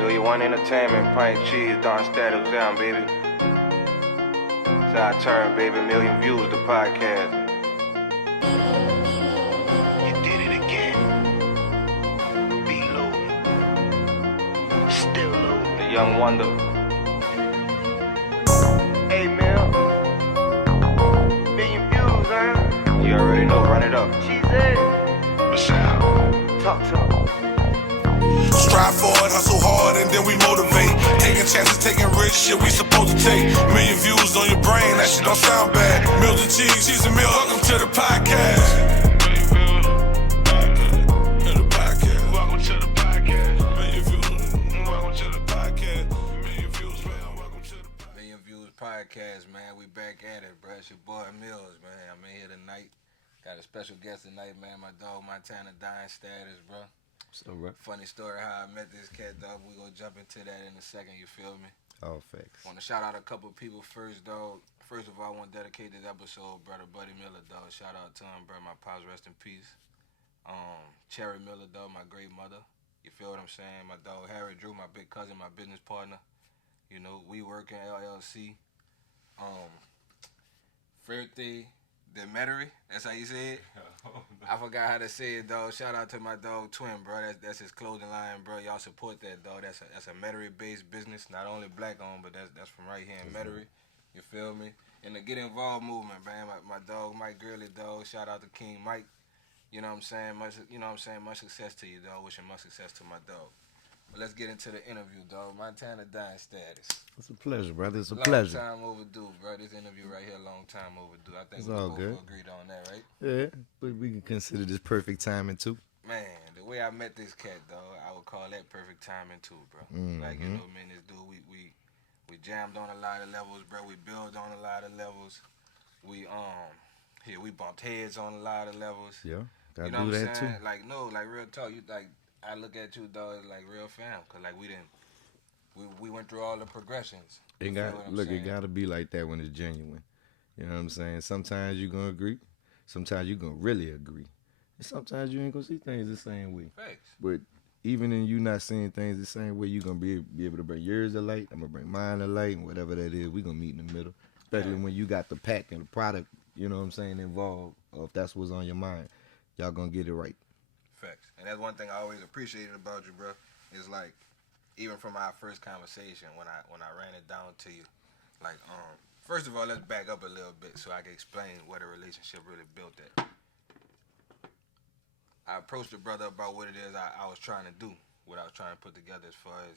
1 Entertainment, Pint Cheese, MontanaStatus down, baby. It's our turn, baby. MillionViewz, the podcast. You did it again. Be low. Still low. The Young Wonder. Hey, Mill. MillionViewz, huh? You already know, run it up. She said. What's up? Talk to him. Strive for it, hustle hard, and then we motivate. Taking chances, taking risks, shit we supposed to take. Million views on your brain, that shit don't sound bad. Mills and cheese and meal, welcome to the podcast. Welcome to the podcast. Million views, welcome to the podcast. Million views, man, welcome to the podcast. MillionViewz Podcast, man. We back at it, bro. It's your boy Mills, man. I'm in here tonight. Got a special guest tonight, man. My dog MontanaStatus, bro. So, right. Funny story how I met this cat, dog. We gonna jump into that in a second, you feel me? All facts. Want to shout out a couple people first, dog. First of all, I want to dedicate this episode, brother Buddy Miller, dog. Shout out to him, bro. My pops, rest in peace. Cherry Miller, dog, my great mother. You feel what I'm saying? My dog Harry Drew, my big cousin, my business partner. You know, we work in LLC. Fuerte de Metairie, that's how you say it. I forgot how to say it, dog. Shout out to my dog Twin, bro. That's his clothing line, bro. Y'all support that, dog. That's a Metairie-based business, not only black-owned, but that's from right here in Metairie. You feel me? In the Get Involved movement, man. My dog Mike Gurley, dog. Shout out to King Mike. You know what I'm saying? Much success to you, dog. Wishing much success to my dog. But let's get into the interview, dog. MontanaStatus. It's a pleasure, brother. It's a pleasure. Long time overdue, bro. This interview right here, long time overdue. I think It's we all both good. agreed on that, right? Yeah, but we can consider this perfect timing too. Man, the way I met this cat, dog, I would call that perfect timing too, bro. Like, you know, man, this dude, we jammed on a lot of levels, bro. We built on a lot of levels. We bumped heads on a lot of levels. Yeah, gotta You know do what I'm that saying? too. Like, no, like real talk. You like, I look at you, dog, like real fam, cause like we went through all the progressions. It gotta be like that when it's genuine. You know what I'm saying? Sometimes you're gonna agree, sometimes you're gonna really agree, and sometimes you ain't gonna see things the same way. Facts. But even in you not seeing things the same way, you're gonna be able to bring yours to light. I'm gonna bring mine to light, and whatever that is, we gonna meet in the middle. Especially when you got the pack and the product, you know what I'm saying, involved. Or if that's what's on your mind, y'all gonna get it right. Facts. And that's one thing I always appreciated about you, bro. Is like, even from our first conversation, when I ran it down to you, like, first of all, let's back up a little bit so I can explain what a relationship really built at. I approached the brother about what it is I was trying to do, what I was trying to put together as far as,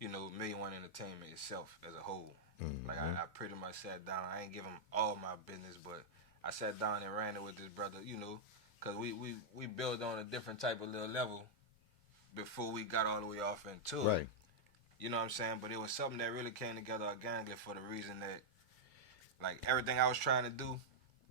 you know, Million One Entertainment itself as a whole. Like, I pretty much sat down. I ain't give him all my business, but I sat down and ran it with this brother, you know, because we built on a different type of little level before we got all the way off into it. Right. You know what I'm saying? But it was something that really came together organically for the reason that, like, everything I was trying to do.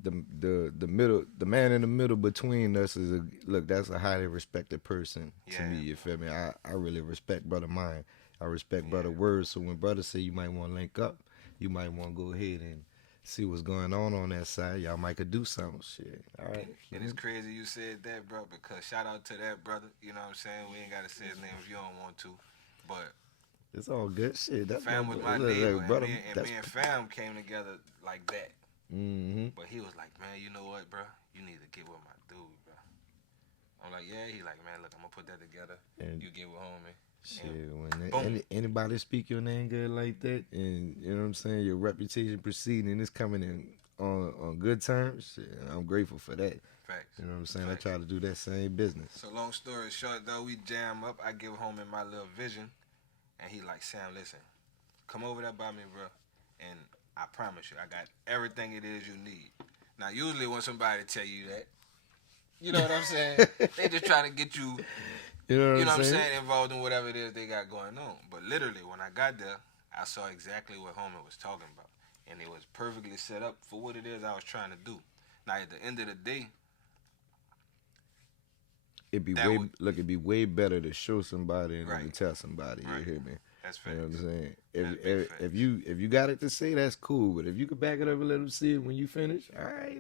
The man in the middle between us is that's a highly respected person to me. You feel me? I really respect brother mine. I respect brother words. So when brother say you might want to link up, you might want to go ahead and see what's going on that side. Y'all might could do something. Shit. All right. And it's crazy you said that, bro, because shout out to that brother. You know what I'm saying? We ain't got to say his name if you don't want to. But it's all good. Shit. That's Fam was my neighbor. And me and Fam came together like that. But he was like, man, you know what, bro? You need to get with my dude, bro. I'm like, yeah. He like, man, look, I'm going to put that together. And you get with homie. Shit, when anybody speak your name good like that, and you know what I'm saying, your reputation proceeding, it's coming in on good terms. Shit, I'm grateful for that. Facts. You know what I'm saying? Facts. I try to do that same business. So long story short, though, we jam up. I give homie my little vision, and he like, Sam, listen, come over there by me, bro, and I promise you, I got everything it is you need. Now, usually when somebody tell you that, you know what I'm saying? They just trying to get you. You know what I'm saying? Involved in whatever it is they got going on. But literally, when I got there, I saw exactly what homie was talking about. And it was perfectly set up for what it is I was trying to do. Now, at the end of the day, it'd be way better to show somebody than to tell somebody. You hear me? That's fair. You know what I'm saying? If you got it to say, that's cool. But if you could back it up and let them see it when you finish, all right.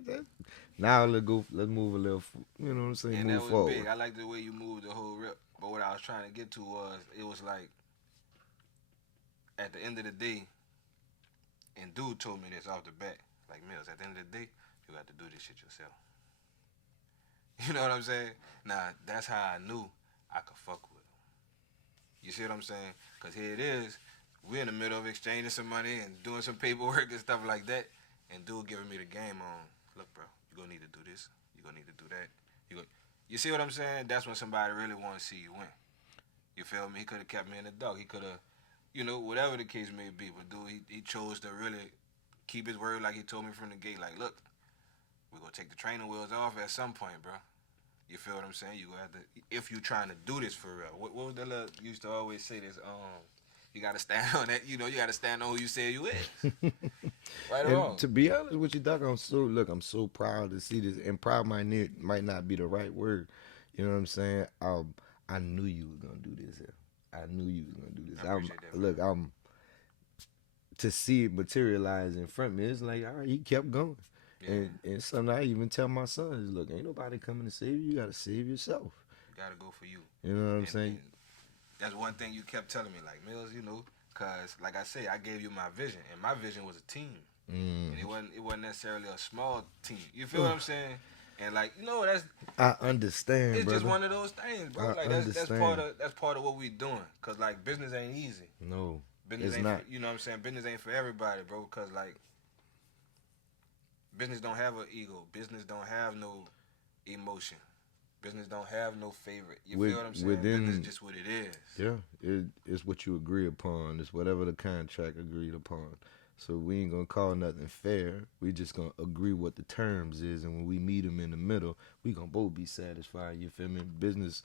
Now let's move a little. You know what I'm saying? And move that was forward. big. I like the way you moved the whole rip. But what I was trying to get to was, it was like, at the end of the day, and dude told me this off the bat, like, Mills, at the end of the day, you got to do this shit yourself. You know what I'm saying? Now, that's how I knew I could fuck with him. You see what I'm saying? Because here it is, we're in the middle of exchanging some money and doing some paperwork and stuff like that, and dude giving me the game on, look, bro, you're going to need to do this, you're going to need to do that. You see what I'm saying? That's when somebody really want to see you win. You feel me? He could have kept me in the dark. He could have, you know, whatever the case may be. But dude, he chose to really keep his word like he told me from the gate. Like, look, we're going to take the training wheels off at some point, bro. You feel what I'm saying? You gonna have to, if you trying to do this for real. What was that little, used to always say this, you got to stand on that, you know, you got to stand on who you say you is. Right or wrong? To be honest with you, Doc, I'm so proud to see this. And proud might not be the right word. You know what I'm saying? I knew you was going to do this here. I knew you was going to do this. I appreciate that, to see it materialize in front of me, it's like, all right, he kept going. Yeah. And something I even tell my sons, look, ain't nobody coming to save you. You got to save yourself. You got to go for you. You know what I'm saying? And that's one thing you kept telling me, like, Mills, you know, because, like I say, I gave you my vision, and my vision was a team. And it wasn't necessarily a small team. You feel what I'm saying? And, like, you know, I understand, it's brother. just one of those things, bro. Like, that's part of what we doing. Because, like, business ain't easy. No, business it's ain't not. You know what I'm saying? Business ain't for everybody, bro, because, like, business don't have an ego. Business don't have no emotion. Business don't have no favorite. You feel what I'm saying? Business is just what it is. Yeah, it's what you agree upon. It's whatever the contract agreed upon. So we ain't gonna call nothing fair. We just gonna agree what the terms is, and when we meet them in the middle, we gonna both be satisfied. You feel me? Business,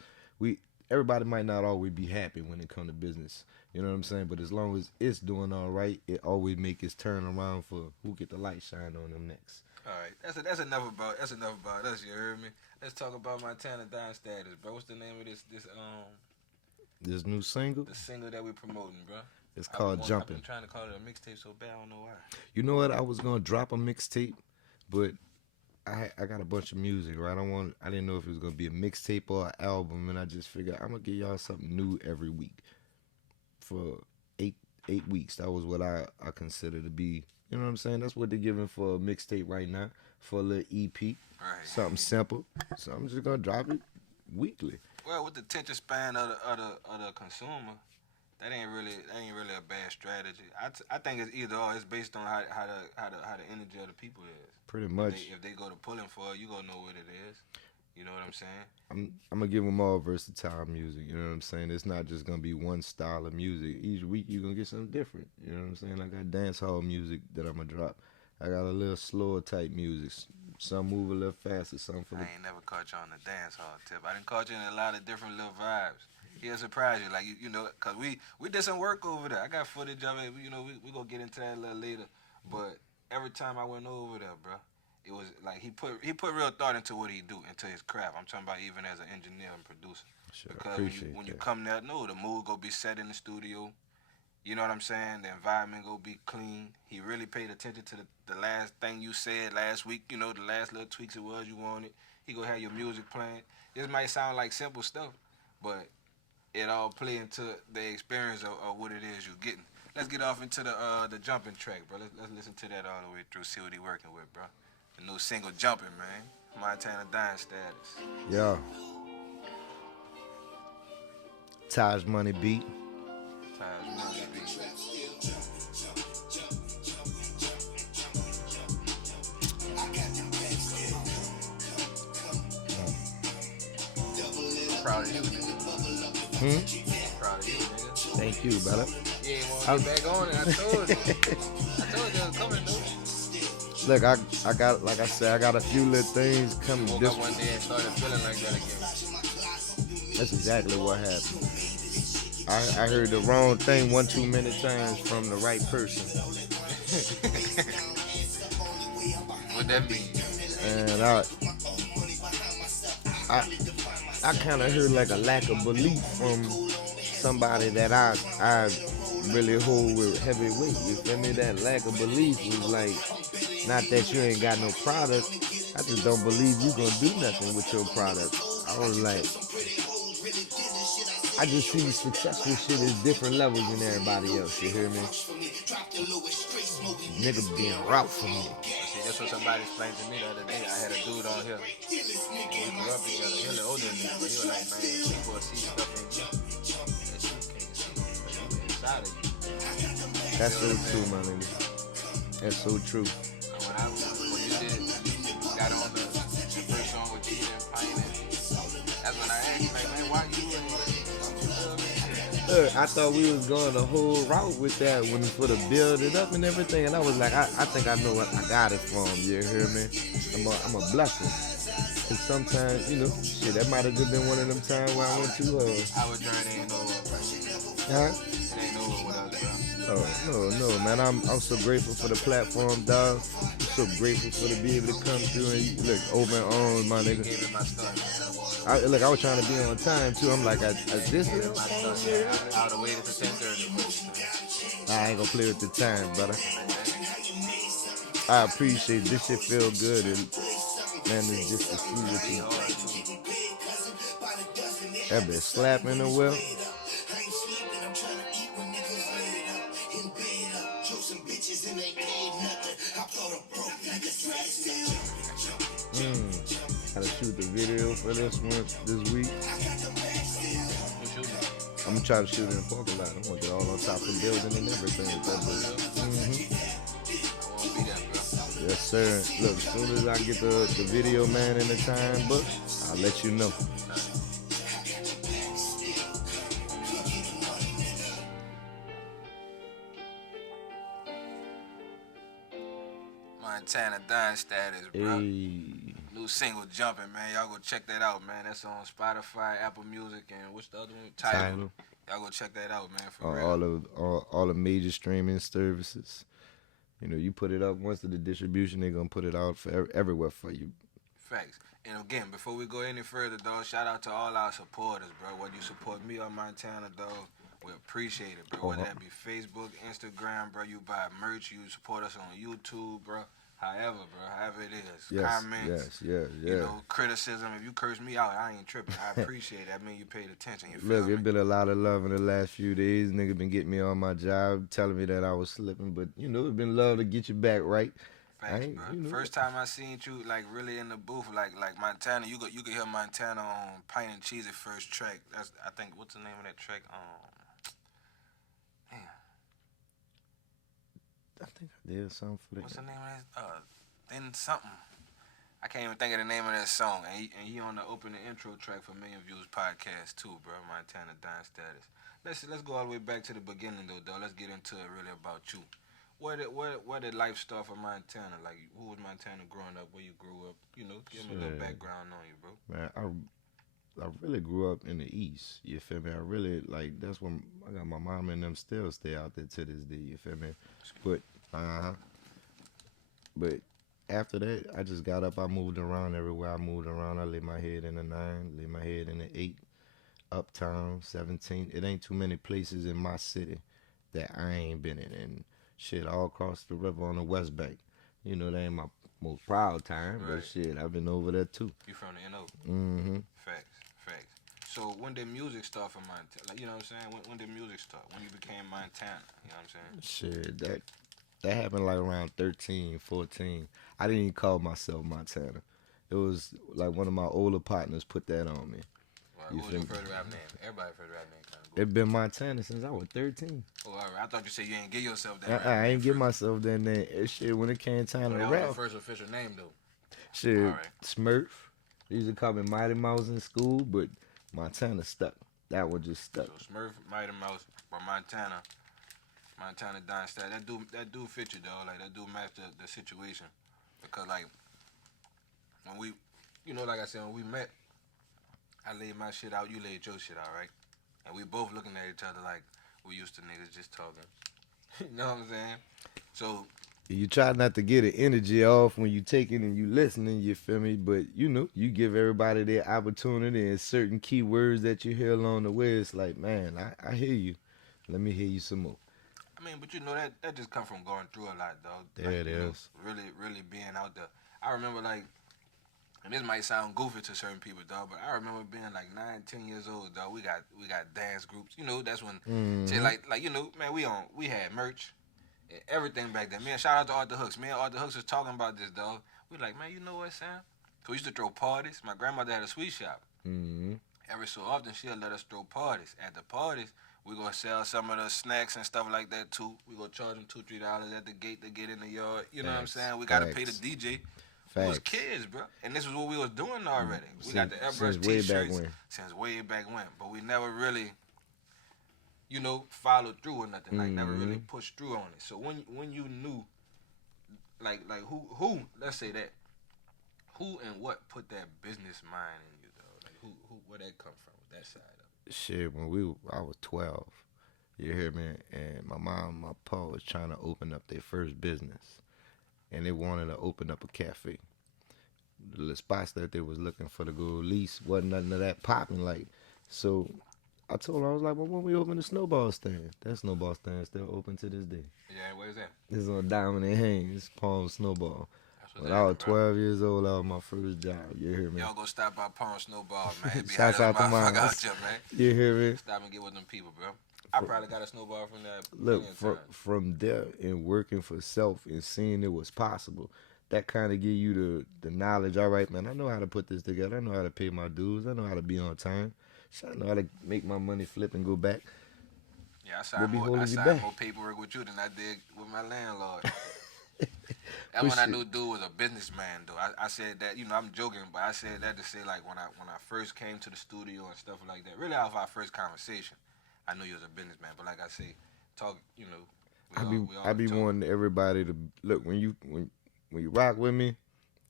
everybody might not always be happy when it come to business. You know what I'm saying? But as long as it's doing all right, it always make its turn around for who get the light shine on them next. All right, that's enough about us. You heard me? Let's talk about MontanaStatus, bro. What's the name of this new single? The single that we promoting, bro. It's called Jumping. I've been trying to call it a mixtape so bad, I don't know why. You know what? I was gonna drop a mixtape, but I got a bunch of music, right? I didn't know if it was gonna be a mixtape or an album, and I just figured I'm gonna give y'all something new every week for eight weeks. That was what I consider to be. You know what I'm saying? That's what they're giving for a mixtape right now, for a little EP. Right. Something simple. So I'm just gonna drop it weekly. Well, with the attention span of the consumer, that ain't really a bad strategy. I think it's either or. It's based on how the energy of the people is. Pretty much. If they go to pulling for it, you gonna know what it is. You know what I'm saying? I'm gonna give them all versatile music. You know what I'm saying? It's not just gonna be one style of music. Each week you're gonna get something different. You know what I'm saying? I got dance hall music that I'm gonna drop. I got a little slower type music. Some move a little faster. Some for the. I ain't never caught you on the dance hall tip. I done caught you in a lot of different little vibes. He'll surprise you, like you know, cause we did some work over there. I got footage of it. You know, we gonna get into that a little later. But every time I went over there, bro, it was like he put real thought into what he do, into his craft. I'm talking about even as an engineer and producer. Sure, because when you come there, no, the mood go be set in the studio. You know what I'm saying? The environment go be clean. He really paid attention to the last thing you said last week. You know, the last little tweaks it was you wanted. He gonna have your music playing. This might sound like simple stuff, but it all play into the experience of what it is you're getting. Let's get off into the jumping track, bro. Let's listen to that all the way through. See what he working with, bro. The new single, Jumping, man. MontanaStatus. Yeah. Taj Money beat. Taj Money beat. Proud of you, nigga. Proud of you, nigga. Thank you, brother. You ain't want to get back on it. I told you. I told you it was coming, dude. Look, I got, like I said, I got a few little things coming. Woke up one day and started feeling like that again. That's exactly what happened. I heard the wrong thing one too many times from the right person. What that mean? And I kind of heard like a lack of belief from somebody that I really hold with heavy weight. You feel me? That lack of belief was like, not that you ain't got no product. I just don't believe you gonna do nothing with your product. I was like, I just see successful shit as different levels than everybody else. You hear me? Nigga being rough for me. See, that's what somebody explained to me the other day. I had a dude on here. We grew up together. He a little older than me, but he was like, man, people see stuff in you that you can't see. Like, you inside of you. That's so true, my nigga. That's so true. So when you got on the first song with G and Pine, that's when I asked you, like, man, why you Look, I thought we was going the whole route with that when for the build it up and everything, and I was like, I think I know what I got it from. You hear me? I'm a blessing. And sometimes, you know, shit, that might have just been one of them times where I went to. I was trying to know. Huh? It ain't know what I was doing. Oh, no, man. I'm so grateful for the platform, dog. I'm so grateful for to be able to come through and look open arms, my nigga. Gave it my start. I was trying to be on time too. I'm like, I this little thing here. I would have waited till 10:30. I ain't gonna play with the time, brother. I appreciate this shit. Feel good, and man, it's just to see what you. That bitch slapping the well. Gotta shoot the video for this one this week. I'm gonna try to shoot it in the parking lot. I want it all on top of the building and everything. Yes, sir. Look, as soon as I get the video man in the time book, I'll let you know. MontanaStatus, bro. Hey. New single jumping, man. Y'all go check that out, man. That's on Spotify, Apple Music, and what's the other one? Tidal. Y'all go check that out, man. For real. All the major streaming services. You know, you put it up once to the distribution, they're gonna put it out for everywhere for you. Facts. And again, before we go any further, dog, shout out to all our supporters, bro. Whether you support me or Montana, dog, we appreciate it, bro. Whether that be Facebook, Instagram, bro, you buy merch, you support us on YouTube, bro. However it is. Yes, Comments. yes. You know, criticism. If you curse me out, I ain't tripping. I appreciate it. That means you paid attention. You feel Look, me? it's been a lot of love in the last few days. Nigga been getting me on my job, telling me that I was slipping, but you know, it's been love to get you back right. Facts, bro. You know. First time I seen you like really in the booth, like Montana, you could hear Montana on Pint and Cheese at first track. That's I think what's the name of that track? Damn. I think I did something for that. What's the name of that? Then something. I can't even think of the name of that song. And he on the opening intro track for MillionViewzPodcast too, bro. MontanaStatus. Let's go all the way back to the beginning though, dog. Let's get into it really about you. Where did life start for Montana? Like, who was Montana growing up? Where you grew up? You know, give me a little background on you, bro. Man, I really grew up in the East. You feel me? I really that's when I got my mom and them still stay out there to this day. You feel me? But after that, I just got up. I moved around everywhere. I moved around. I laid my head in the 9, laid my head in the 8, Uptown, 17. It ain't too many places in my city that I ain't been in. And shit, all across the river on the West Bank. You know, that ain't my most proud time, right. But shit, I've been over there too. You from the NO? Mm-hmm. Facts. So when did music start for Montana? Like, you know what I'm saying? When did music start? When you became Montana? You know what I'm saying? Shit, that happened like around 13, 14. I didn't even call myself Montana. It was like one of my older partners put that on me. Right. What was your first rap name? Everybody first rap name kind of. It been Montana since I was 13. Oh, all right. I thought you said you ain't give yourself that. I ain't give myself that name. Shit, when it came time to rap. That was your first official name though. Shit, right. Smurf. They used to call me Mighty Mouse in school, but Montana stuck. That one just stuck. So Smurf, Mighty Mouse, or MontanaStatus. That do fit you, though. Like, that do match the situation. Because, like, when we, you know, like I said, when we met, I laid my shit out, you laid your shit out, right? And we both looking at each other like we used to niggas just talking. You know what I'm saying? So you try not to get the energy off when you taking and you listening, you feel me? But, you know, you give everybody their opportunity and certain keywords that you hear along the way. It's like, man, I hear you. Let me hear you some more. I mean, but you know, that just come from going through a lot, though. There like, it is. Know, really being out there. I remember, like, And this might sound goofy to certain people, dog, but I remember being like 9, 10 years old, dog. We got dance groups. You know, that's when say like you know, man, we had merch and everything back then. Man, shout out to Arthur Hooks. Man, Arthur Hooks was talking about this, dog. We like, man, you know what, Sam? So we used to throw parties. My grandmother had a sweet shop. Every so often she'll let us throw parties. At the parties, we gonna sell some of the snacks and stuff like that too. We gonna charge them $2-3 at the gate to get in the yard. You know what I'm saying? We gotta pay the DJ. We was kids, bro, and this is what we was doing already. We got the airbrush T-shirts since way back when, but we never really, you know, followed through or nothing. Like never really pushed through on it. So when you knew, like who let's say that, who and what put that business mind in you though? Like who where that come from? That side of it. Shit, when I was 12, you hear me, and my mom and my pa was trying to open up their first business. And they wanted to open up a cafe. The spots that they was looking for to go lease wasn't nothing of that popping like. So I told her, I was like, well, when we open the Snowball Stand? That Snowball Stand still open to this day. Yeah, where is that? It's on Diamond and Haynes, Palm Snowball. When I was 12 years old, that was my first job. You hear me? Y'all go stop by Palm Snowball, man. It be Shouts out to mine. Out there, man. You hear me? Stop and get with them people, bro. I probably got a snowball from that. Look, from there and working for self and seeing it was possible, that kind of give you the knowledge. All right, man, I know how to put this together. I know how to pay my dues. I know how to be on time. I know how to make my money flip and go back. Yeah, I signed more paperwork with you than I did with my landlord. That's when I knew dude was a businessman, though. I said that, you know, I'm joking, but I said that to say, like, when I first came to the studio and stuff like that, really off our first conversation, I knew you was a businessman, but like I say, talk, you know. I be wanting everybody to look when you rock with me,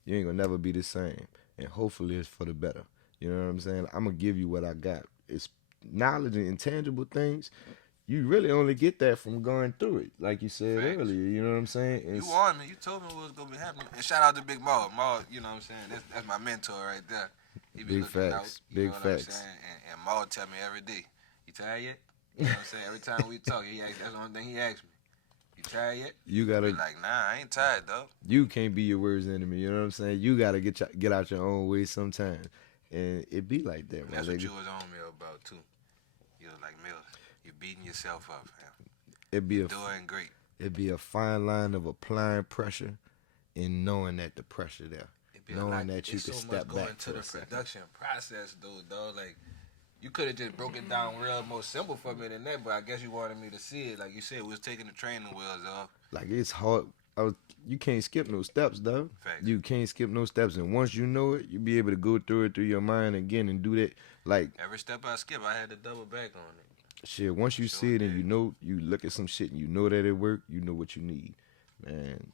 you ain't gonna never be the same, and hopefully it's for the better. You know what I'm saying? I'm gonna give you what I got. It's knowledge and intangible things. You really only get that from going through it, like you said earlier. You know what I'm saying? You warned me. You told me what was gonna be happening. And shout out to Big Maul. Maul, you know what I'm saying? That's my mentor right there. He be big facts. Out, big facts. And Maul tell me every day, you tired yet? You know what I'm saying? Every time we talk, that's the only thing he asks me. You tired yet? You gotta be like, nah, I ain't tired, though. You can't be your worst enemy. You know what I'm saying? You gotta get out your own way sometimes, and it be like that. That's what you was on me about too. You was like, Mills, you beating yourself up, fam. You're doing great. It'd be a fine line of applying pressure and knowing that the pressure there, knowing that you can step back into the production process, dude. Dog, like. You could have just broke it down real more simple for me than that, but I guess you wanted me to see it. Like you said, we was taking the training wheels off. Like, it's hard. You can't skip no steps, though. Facts. You can't skip no steps. And once you know it, you'll be able to go through it through your mind again and do that. Like, every step I skip, I had to double back on it. Shit, once you see it and you know, you look at some shit and you know that it worked, you know what you need. Man,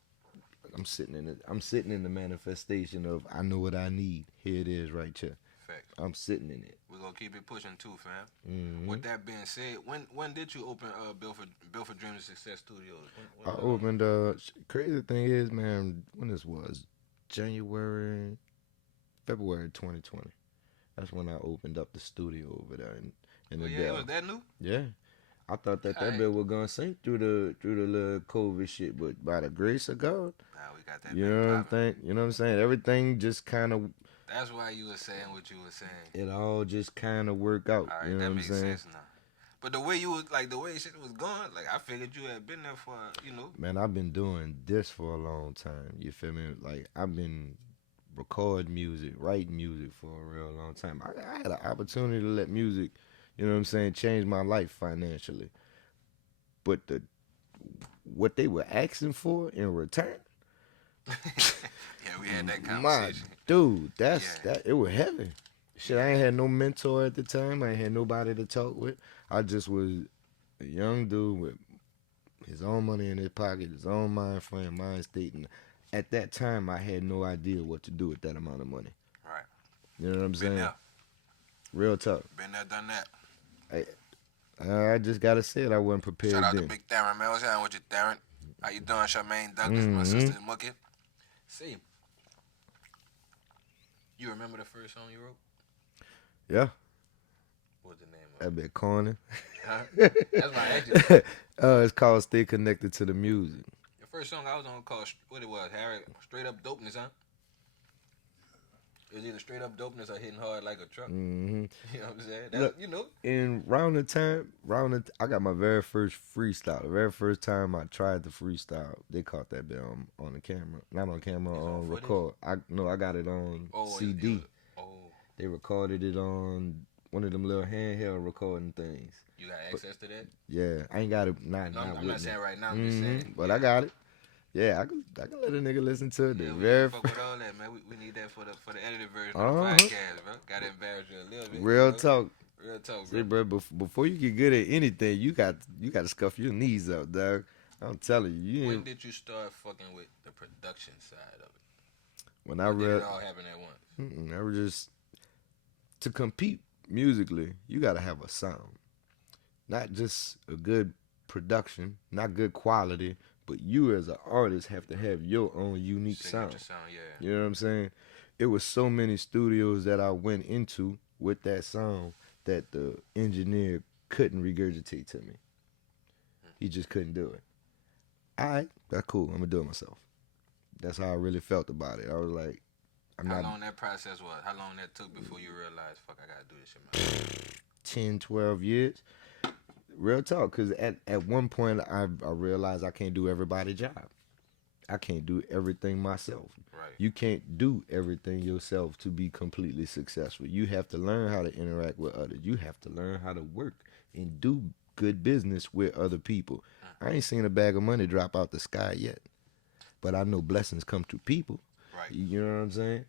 I'm sitting in the manifestation of I know what I need. Here it is right here. I'm sitting in it. We're gonna keep it pushing too, fam. Mm-hmm. With that being said, when did you open Built for Dreams and Success Studios? I opened. Crazy thing is, man, when this was February 2020. That's when I opened up the studio over there in the Dell. Was that new? Yeah, I thought that bill was gonna sink through the little COVID shit, but by the grace of God, we got that. You know what I'm saying? Everything just kind of. That's why you were saying what you were saying. It all just kind of worked out. All right, you know that what makes I'm saying? sense now. But the way you was the way shit was going, like I figured you had been there for, you know. Man, I've been doing this for a long time. You feel me? Like I've been recording music, writing music for a real long time. I had an opportunity to let music, you know what I'm saying, change my life financially. But what they were asking for in return. Yeah, we had that conversation. Dude, that it was heavy. Shit, I ain't had no mentor at the time. I ain't had nobody to talk with. I just was a young dude with his own money in his pocket, his own mind frame, mind state. And at that time, I had no idea what to do with that amount of money. Right. You know what I'm saying? There. Real talk. Been there, done that. I just gotta say it. I wasn't prepared. Shout out to Big Darren, man. What's happening with you, Darren? How you doing, Charmaine Douglas, my sister Mookie? See, you remember the first song you wrote? Yeah. What's the name of it? That bit corny. Huh? That's my actually. It's called Stay Connected to the Music. The first song I was on called, what it was, Harry, Straight Up Dopeness, huh? It's either straight up dopeness or hitting hard like a truck. Mm-hmm. You know what I'm saying? Look, you know. And I got my very first freestyle. The very first time I tried to freestyle, they caught that bit on the camera. Not on camera, on record. I got it on CD. They recorded it on one of them little handheld recording things. You got access to that? Yeah, I ain't got it. I'm not saying right now. I'm just saying. But I got it. Yeah, I can let a nigga listen to it. Yeah, we fuck with all that, man. We need that for the edited version of the podcast, bro. Gotta embarrass you a little bit. Real talk, bro. See, bro, before you get good at anything, you got to scuff your knees up, dog. I'm telling you. When did you start fucking with the production side of it? When I read, did it all happen at once? I was just to compete musically. You got to have a sound, not just a good production, not good quality. But you as an artist have to have your own unique sound. Yeah. You know what I'm saying? It was so many studios that I went into with that sound that the engineer couldn't regurgitate to me. He just couldn't do it. All right, that's cool. I'm going to do it myself. That's how I really felt about it. I was like, How long that process was? How long that took before you realized, fuck, I got to do this shit myself? 10, 12 years. Real talk, because at one point I realized I can't do everybody's job. I can't do everything myself. Right. You can't do everything yourself to be completely successful. You have to learn how to interact with others. You have to learn how to work and do good business with other people. I ain't seen a bag of money drop out the sky yet, but I know blessings come to people. Right. You know what I'm saying?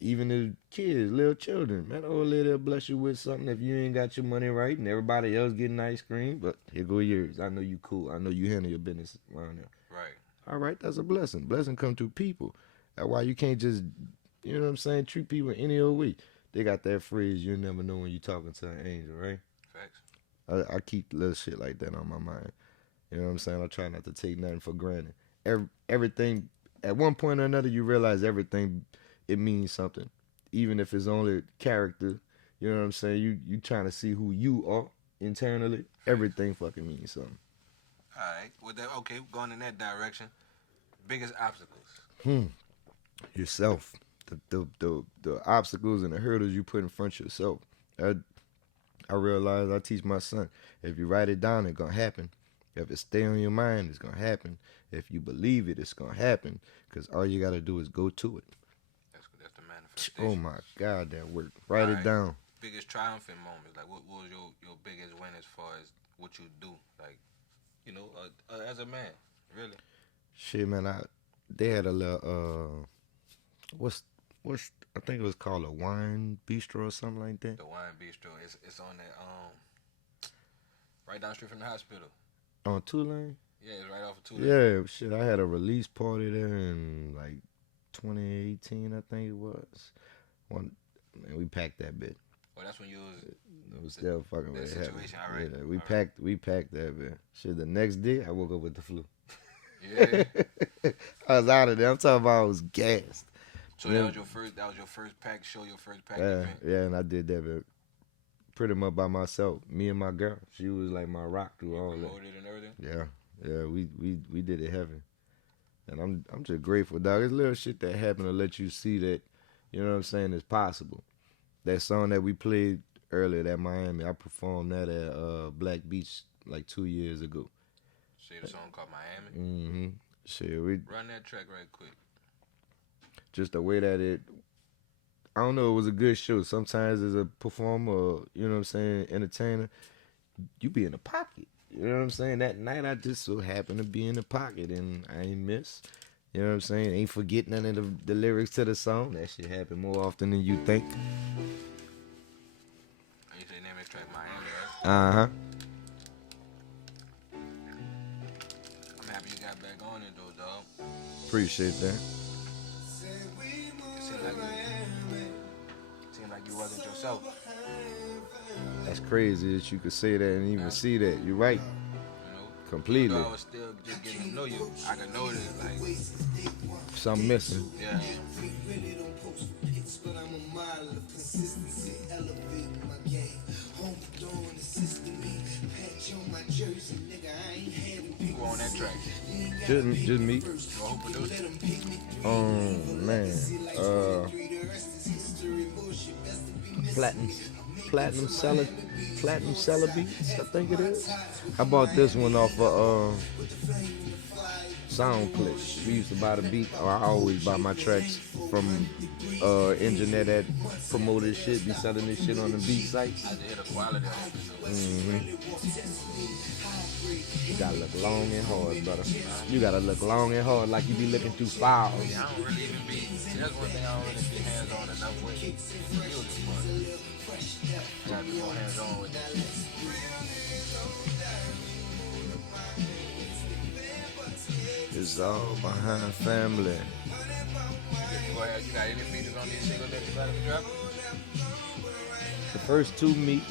Even the kids, little children, man, old lady will bless you with something if you ain't got your money right and everybody else getting ice cream, but here go yours. I know you cool. I know you handle your business around there. Right. All right, that's a blessing. Blessing come to people. That's why you can't just, you know what I'm saying, treat people any old way. They got that phrase, you never know when you're talking to an angel, right? Facts. I keep little shit like that on my mind. You know what I'm saying? I try not to take nothing for granted. Everything, at one point or another, you realize everything, it means something. Even if it's only character, you know what I'm saying? You trying to see who you are internally, everything fucking means something. All right. With that, okay, going in that direction. Biggest obstacles. Yourself. The obstacles and the hurdles you put in front of yourself. I realize I teach my son, if you write it down, it's going to happen. If it stay on your mind, it's going to happen. If you believe it, it's going to happen. Because all you got to do is go to it. That's the manifestation. Oh, my God, that work. Write it down. Biggest triumphant moments. Like, what was your biggest win as far as what you do? Like, you know, as a man, really. Shit, man, they had a little, I think it was called a wine bistro or something like that. The wine bistro, it's on that, right down the street from the hospital. On Tulane? Yeah, it's right off of Tulane. Yeah, shit, I had a release party there in, like, 2018, I think it was. Man, we packed that bit. Oh, that's when you was still fucking with it. Situation, all right. Yeah, we packed that bit. Shit, the next day, I woke up with the flu. Yeah. I was out of there. I'm talking about I was gassed. So that was your first pack show, your first pack event? Yeah, and I did that bit pretty much by myself. Me and my girl. She was like my rock through all that. And everything? Yeah, we did it heavy. And I'm just grateful, dog. It's little shit that happened to let you see that, you know what I'm saying, it's possible. That song that we played earlier at Miami, I performed that at Black Beach like 2 years ago. See the song called Miami? Mm-hmm. Shit, run that track right quick. Just the way that I don't know, it was a good show. Sometimes as a performer, you know what I'm saying, entertainer, you be in the pocket. You know what I'm saying? That night I just so happened to be in the pocket and I ain't miss. You know what I'm saying? Ain't forget none of the lyrics to the song. That shit happen more often than you think. You say name of the track Miami, right? Uh-huh. I'm happy you got back on it though, dog. Appreciate that. It seemed like you wasn't yourself. That's crazy that you could say that and even see that. You're right. You know? Completely. I was still just getting to know you. I could notice, like, something missing. Yeah. Who on that track? Just me. Who produced it? Oh man. platinum seller beats, I think it is. I bought this one off of SoundClick. We used to buy the beat, or I always buy my tracks from internet that promoted shit, be selling this shit on the beat sites. I just hear the quality of it. You gotta look long and hard, brother. You gotta look long and hard like you be looking through files. Yeah, I don't really even be. See, that's one thing I don't really be hands on enough with. Music, but gotta be more hands on with that shit. It's all behind family. Go ahead, you got any features on these singles that you got to drop? The first two meet,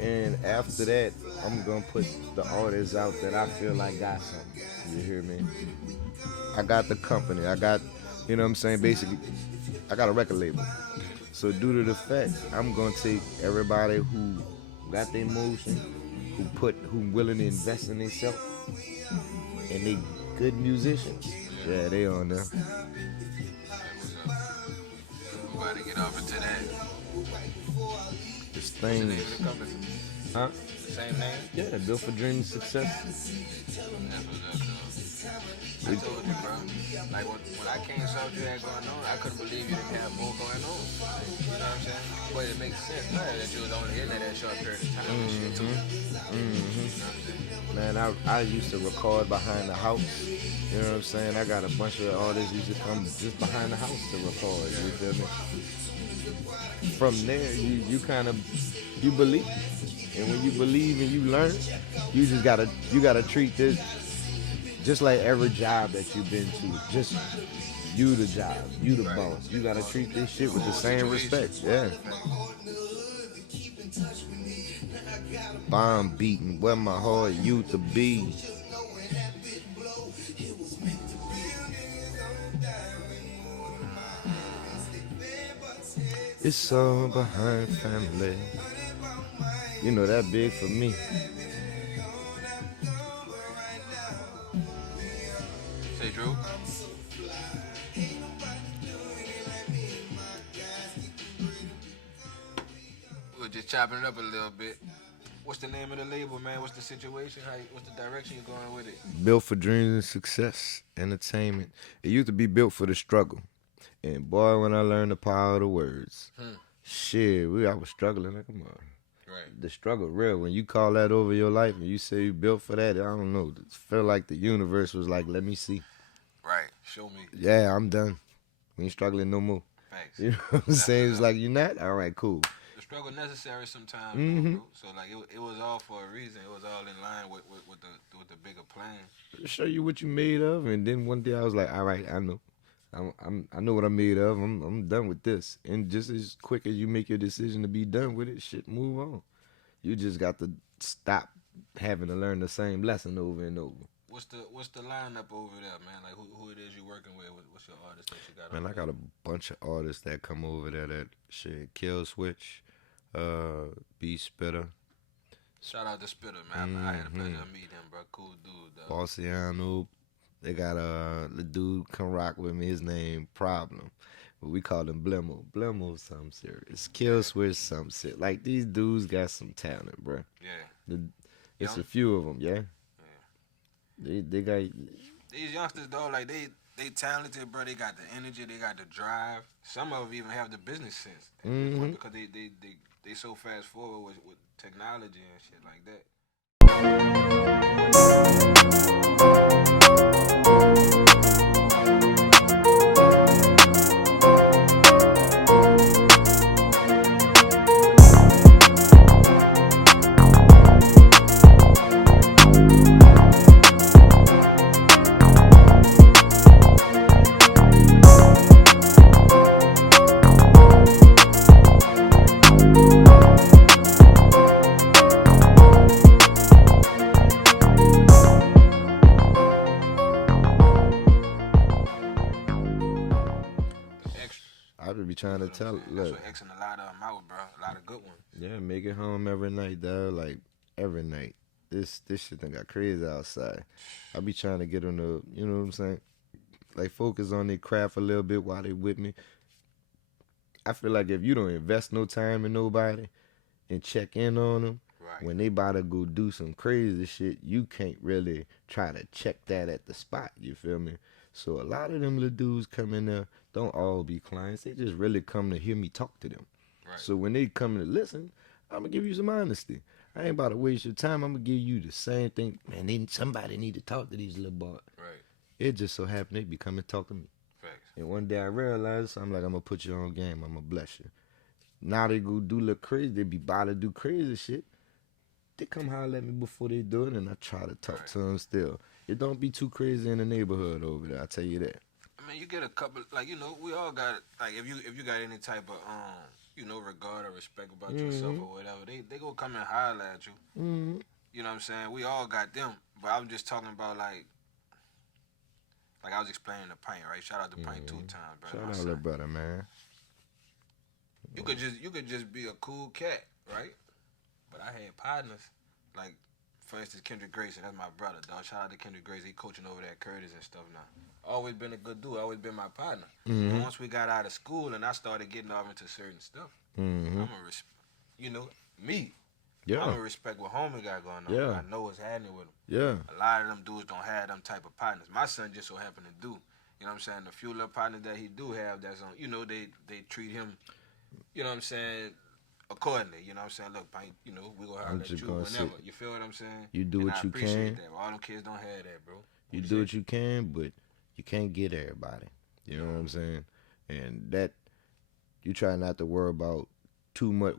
and after that, I'm gonna put the artists out that I feel like got something. You hear me? I got the company. I got, you know what I'm saying? Basically, I got a record label. So due to the fact, I'm gonna take everybody who got their motion, who willing to invest in themselves, and they good musicians. Yeah, they on there. We're about to get over to that. This The thing, name of the company? huh? The same name? Yeah, built for dreams success. That's what's up, though. I told you, bro. Like, when I came and saw what you had going on, I couldn't believe you didn't have more going on. Like, you know what I'm saying? But it makes sense now that you was only in there that short period of time and shit, too. You know what I'm saying? Man, I used to record behind the house. You know what I'm saying? I got a bunch of artists used to come just behind the house to record. You feel me? From there, you kind of believe, and when you believe and you learn, you just gotta treat this just like every job that you've been to. Just you the job, you the boss. You gotta treat this shit with the same respect. Yeah. Bomb beating, where my heart used to be. It's all behind family. You know that big for me. Say, Drew. We're just chopping it up a little bit. What's the name of the label, man? What's the situation? What's the direction you're going with it? Built for dreams and success, entertainment. It used to be built for the struggle. And boy, when I learned the power of the words, shit, I was struggling like a mother. Right. The struggle real. When you call that over your life and you say you built for that, I don't know. It felt like the universe was like, let me see. Right. Show me. Yeah, I'm done. We ain't struggling no more. Thanks. You know what I'm saying? It's like, you not? All right, cool. The struggle necessary sometimes, though, bro. So like it was all for a reason. It was all in line with the bigger plan. Show you what you made of, and then one day I was like, all right, I know. I know what I'm made of. I'm done with this. And just as quick as you make your decision to be done with it, shit, move on. You just got to stop having to learn the same lesson over and over. What's the lineup over there, man? Like who it is you working with? What's your artist that you got? Man, I got a bunch of artists that come over there that shit. Killswitch, B Spitter. Shout out to Spitter, man. I had a pleasure of meeting him, bro. Cool dude, though. Bossiano. They got the dude come rock with me. His name Problem, but we call him Blimmo. Blimmo something serious. Killswitch something serious. Like these dudes got some talent, bro. Yeah. It's a few of them, yeah. They got these youngsters though. Like they talented, bro. They got the energy. They got the drive. Some of them even have the business sense at this point because they so fast forward with technology and shit like that. Trying to tell. That's Look, what Xing a lot of them out, bro. A lot of good ones. Yeah, make it home every night, dog. Like every night. This shit done got crazy outside. I be trying to get them to, you know what I'm saying? Like focus on their craft a little bit while they with me. I feel like if you don't invest no time in nobody and check in on them, when they about to go do some crazy shit, you can't really try to check that at the spot. You feel me? So a lot of them little dudes come in there, don't all be clients. They just really come to hear me talk to them. Right. So when they come to listen, I'm going to give you some honesty. I ain't about to waste your time. I'm going to give you the same thing. Man, somebody need to talk to these little boys. Right. It just so happened they be coming to talk to me. Facts. And one day I realized, I'm like, I'm going to put you on game. I'm going to bless you. Now they go do look crazy. They be about to do crazy shit. They come holler at me before they do it, and I try to talk to them still. It don't be too crazy in the neighborhood over there, I tell you that. I mean, you get a couple, like, you know, we all got, like, if you got any type of, you know, regard or respect about yourself or whatever, they go come and holler at you. Mm-hmm. You know what I'm saying? We all got them, but I'm just talking about, like I was explaining the Pint, right? Shout out to Pint 2 times, bro. Shout out, little brother, man. You could just be a cool cat, right? But I had partners, like, for instance, Kendrick Grayson. That's my brother, dog. Shout out to Kendrick Grayson. He coaching over there at Curtis and stuff now. Always been a good dude. Always been my partner. Mm-hmm. Once we got out of school and I started getting off into certain stuff, I'm me. Yeah. I'm going to respect what homie got going on. Yeah. I know what's happening with him. Yeah. A lot of them dudes don't have them type of partners. My son just so happened to do. You know what I'm saying? The few little partners that he do have that's on, you know, they treat him, you know what I'm saying, accordingly. You know what I'm saying? Look, Pint, you know, we gonna holler at you whenever. You feel what I'm saying? You do what you can. I appreciate that. All them kids don't have that, bro. You do what you can, but you can't get everybody. You know what I'm saying? And that, you try not to worry about too much.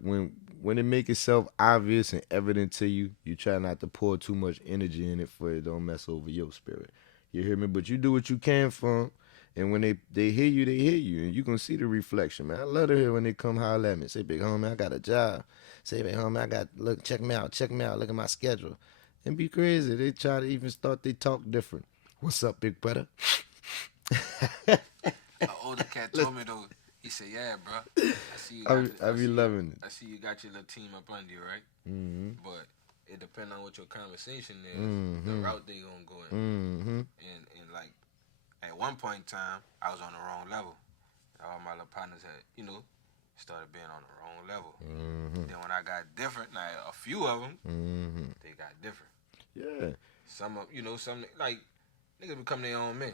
When it make itself obvious and evident to you, you try not to pour too much energy in it for it don't mess over your spirit. You hear me? But you do what you can for them. And when they hear you, they hear you. And you can see the reflection, man. I love to hear when they come holler at me. Say, big homie, I got a job. Say, big homie, look, check me out. Look at my schedule. And be crazy. They try to even start they talk different. What's up, big brother? An older cat told me, though, he said, yeah, bro. I see you. I be loving it. I see you got your little team up under you, right? Mm-hmm. But it depends on what your conversation is, the route they going to go in. Mm-hmm. And like, at one point in time, I was on the wrong level. All my little partners had, you know, started being on the wrong level. Mm-hmm. Then when I got different, now a few of them, they got different. Yeah. Some of, you know, like, niggas become their own men.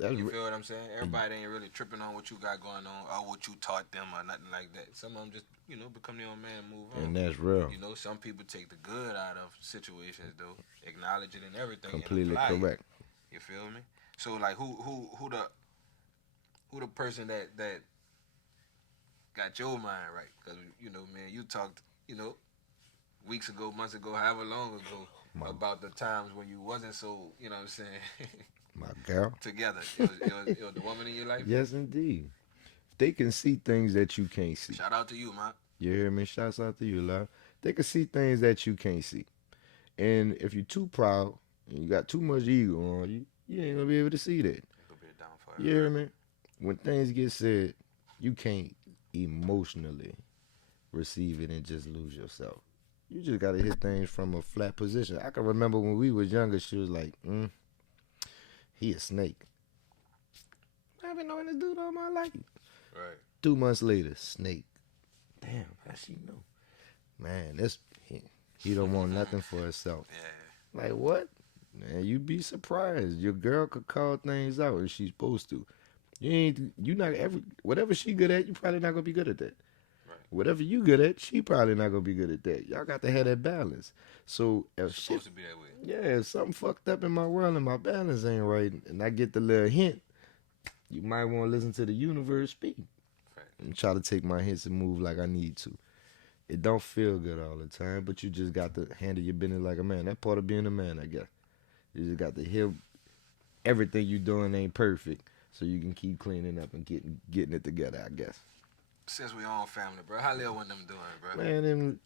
You feel what I'm saying? Everybody ain't really tripping on what you got going on or what you taught them or nothing like that. Some of them just, you know, become their own man and move on. And that's real. You know, some people take the good out of situations, though. Acknowledge it and everything. Completely correct. You feel me? So, like, who the person that got your mind right? Because, you know, man, you talked, you know, weeks ago, months ago, however long ago, about the times when you wasn't so, you know what I'm saying? My girl. Together. It was the woman in your life? Yes, indeed. They can see things that you can't see. Shout out to you, man. You hear me? Shouts out to you, love. They can see things that you can't see. And if you're too proud and you got too much ego on you, you ain't going to be able to see that. You hear me? When things get said, you can't emotionally receive it and just lose yourself. You just got to hit things from a flat position. I can remember when we was younger, she was like, he a snake. I've been knowing this dude all my life. Right. 2 months later, snake. Damn, how she know? Man, he don't want nothing for herself. Yeah. Like, what? Man, you'd be surprised. Your girl could call things out and she's supposed to. Whatever she good at, you probably not gonna be good at that. Right. Whatever you good at, she probably not gonna be good at that. Y'all got to have that balance. So if it's supposed to be that way. Yeah, if something fucked up in my world and my balance ain't right, and I get the little hint, you might want to listen to the universe speak. Right. And try to take my hints and move like I need to. It don't feel good all the time, but you just got to handle your business like a man. That's part of being a man, I guess. You just got to hear everything you doing ain't perfect, so you can keep cleaning up and getting it together, I guess. Since we all family, bro, how Lil and them doing, bro? Man,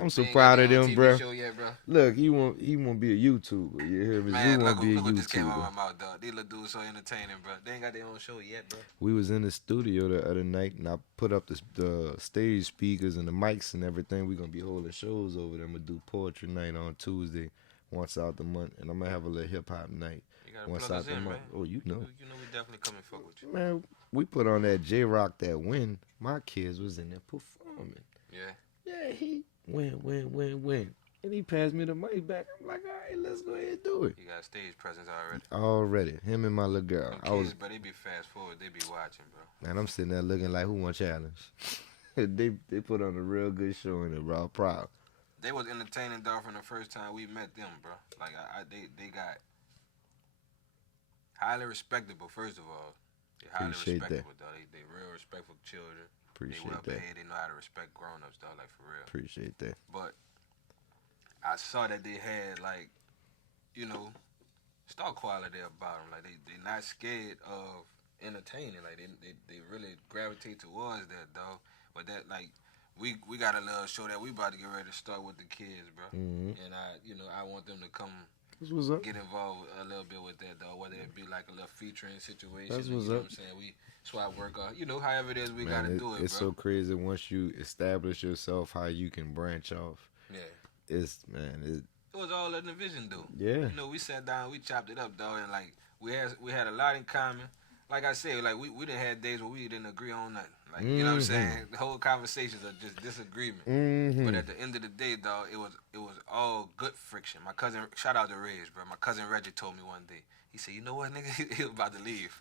I'm so proud of them, bro. Show yet, bro. Look, he won't be a YouTuber. You hear me? Man, look what just came out of my mouth, dog. These little dudes so entertaining, bro. They ain't got their own show yet, bro. We was in the studio the other night, and I put up the stage speakers and the mics and everything. We gonna be holding shows over there. I'm gonna do poetry night on Tuesday. once out the month, and I'm gonna have a little hip hop night You gotta once plug out us the in, month. man. Oh, you know. You know we definitely come and fuck with you. Man, we put on that J-Rock that win. My kids was in there performing. Yeah. Yeah, he win. And he passed me the money back. I'm like, all right, let's go ahead and do it. You got stage presence already. Already. Him and my little girl. Them kids, but they be fast forward. They be watching, bro. Man, I'm sitting there looking like, who won challenge? they put on a real good show in it, bro. I'm proud. They was entertaining, dog, from the first time we met them, bro. Like, they got highly respectable, first of all. They highly Appreciate respectable, dog. They real respectful children. Appreciate they well that. behaved. They know how to respect grown-ups, dog, like, for real. Appreciate that. But I saw that they had, like, you know, star quality about them. Like, they not scared of entertaining. Like, they really gravitate towards that, dog. But that, like, we got a little show that we about to get ready to start with the kids, bro. Mm-hmm. And I want them to come That's what's up. get involved a little bit with that, though. Whether it be like a little featuring situation. That's you what's know up. what I'm saying? We swap work out. You know, however it is, we Man, gotta do it, it's bro. so crazy once you establish yourself, how you can branch off. Yeah. It was all in the vision, though. Yeah. You know, we sat down, we chopped it up, though, and like we had a lot in common. Like I said, like we didn't have days where we didn't agree on nothing. Like you know what I'm saying? The whole conversations are just disagreement. Mm-hmm. But at the end of the day, dog, it was all good friction. My cousin, shout out to Reg, bro. My cousin Reggie told me one day. He said, "You know what, nigga?" He was about to leave.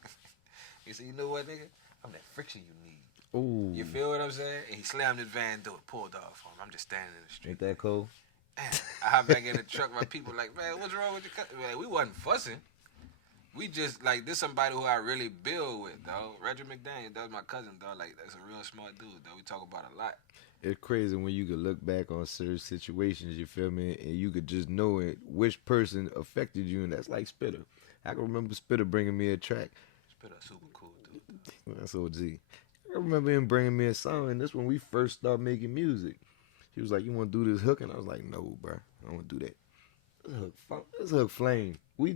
He said, "You know what, nigga? I'm that friction you need." Ooh. You feel what I'm saying? And he slammed his van door, pulled off on him. I'm just standing in the street. Ain't that cold? Man, I hop back in the truck. My people like, man, what's wrong with your cousin? Like, we wasn't fussing. We just, like, this somebody who I really build with, dog. Reggie McDaniel, that's my cousin, dog. Like, that's a real smart dude, dog. We talk about a lot. It's crazy when you could look back on certain situations, you feel me, and you could just know it, which person affected you, and that's like Spitter. I can remember Spitter bringing me a track. Spitter super cool, dude. That's OG. I remember him bringing me a song, and this when we first started making music. He was like, "You want to do this hook?" And I was like, "No, bro, I don't want to do that. This hook flame. We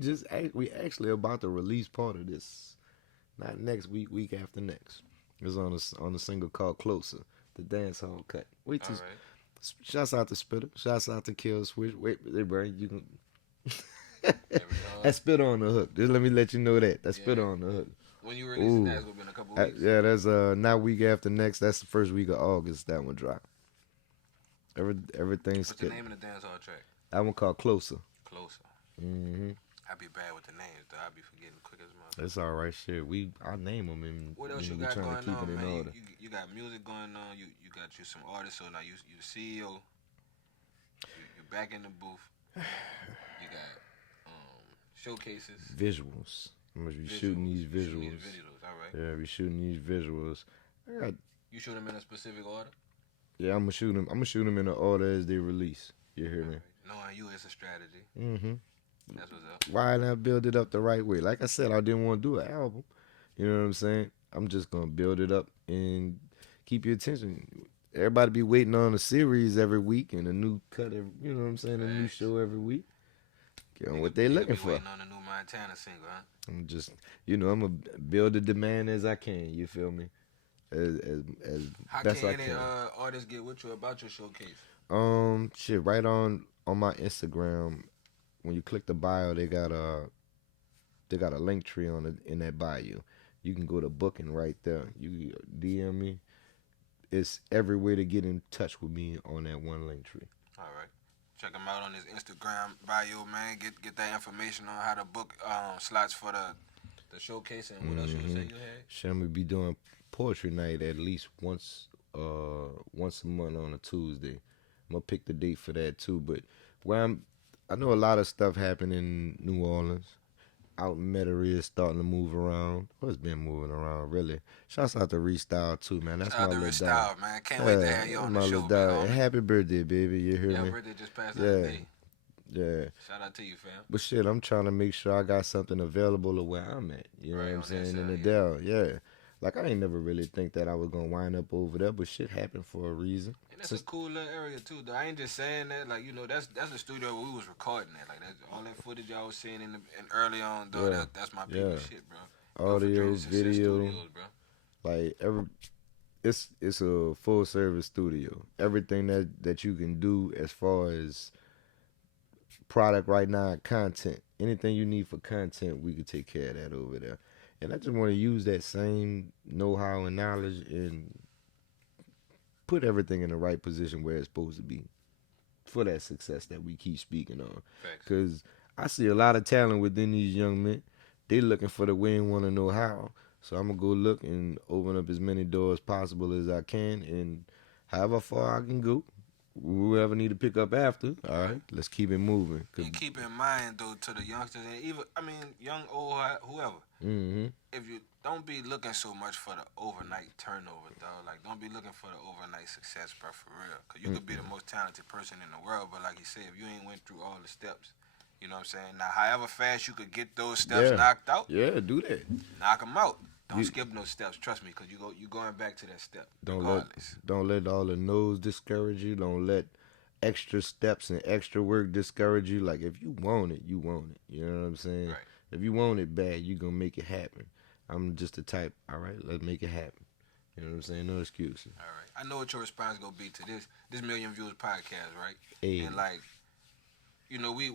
actually about to release part of this. Not next week, week after next. It's on a single called Closer, the dance hall cut. Wait till. Right. Shouts out to Spitter. Shouts out to Killswitch. Wait, hey, bro, you can. That's Spitter on the hook. Just let me let you know that. That's Spitter on the hook. When you release that, it's gonna be in a couple weeks. Yeah, that's not week after next. That's the first week of August. That one drop. Everything's. What's the name of the dance hall track? That one called Closer. Closer. Mm-hmm. I be bad with the names, though. I be forgetting quick as much. That's all right, shit. I name them and What else we you got trying going to keep on, it in man? order. You got music going on. You got you some artists. So now you the CEO. You back in the booth. You got showcases. Visuals. I'm gonna be shooting these visuals. All right. Yeah, we shooting these visuals. You shoot them in a specific order. Yeah, I'm gonna shoot them in the order as they release. You hear me? Knowing you is a strategy. Mm-hmm. That's what's up. Why not build it up the right way? Like I said, I didn't want to do an album. You know what I'm saying? I'm just gonna build it up and keep your attention. Everybody be waiting on a series every week and a new cut. You know what I'm saying? A new show every week. Get on what they looking for. Waiting on the new Montana single, huh? I'm just, I'm gonna build the demand as I can. You feel me? As How best can I any can. artists get with you about your showcase? Shit, right on my Instagram. When you click the bio, they got a link tree in that bio. You can go to booking right there. You DM me. It's every way to get in touch with me on that one link tree. All right. Check him out on his Instagram bio, man. Get that information on how to book slots for the showcase and what else you say you had. Shall we be doing poetry night at least once a month on a Tuesday. I'm gonna pick the date for that too. But I know a lot of stuff happened in New Orleans. Out in Metairie is starting to move around. Well, it's been moving around, really. Shouts out to Restyle, too, man. That's Shout my out to little dog. Restyle, man. Can't wait to have you on the show, man. Happy birthday, baby. You hear Yeah, me? birthday just passed the other day. Yeah. Shout out to you, fam. But shit, I'm trying to make sure I got something available to where I'm at. You know Right, what I'm on that saying? In side, the Dell, yeah. Like, I ain't never really think that I was going to wind up over there, but shit happened for a reason. And that's a cool little area, too, though. I ain't just saying that. Like, you know, that's the studio where we was recording at. Like, that's all that footage y'all was seeing in early on, though. Yeah. That's my people shit, bro. Audio, video, Studios, bro. like, it's a full-service studio. Everything that you can do as far as product right now, content. Anything you need for content, we could take care of that over there. And I just want to use that same know-how and knowledge and put everything in the right position where it's supposed to be for that success that we keep speaking on. Because I see a lot of talent within these young men. They looking for the way and want to know how. So I'm going to go look and open up as many doors possible as I can. And however far I can go, whoever need to pick up after, all right, let's keep it moving. And keep in mind, though, to the youngsters, and even, I mean, young, old, whoever, if you don't be looking so much for the overnight turnover, dog. Like, don't be looking for the overnight success, bro, for real. Because you could be the most talented person in the world, but like you said, if you ain't went through all the steps, you know what I'm saying? Now, however fast you could get those steps knocked out, do that. Knock them out. Don't skip no steps, trust me, because you going back to that step. Don't let all the no's discourage you. Don't let extra steps and extra work discourage you. Like, if you want it, you want it. You know what I'm saying? Right. If you want it bad, you going to make it happen. I'm just the type, all right, let's make it happen. You know what I'm saying? No excuses. All right. I know what your response going to be to this Million Views podcast, right? Hey. And, like, you know, we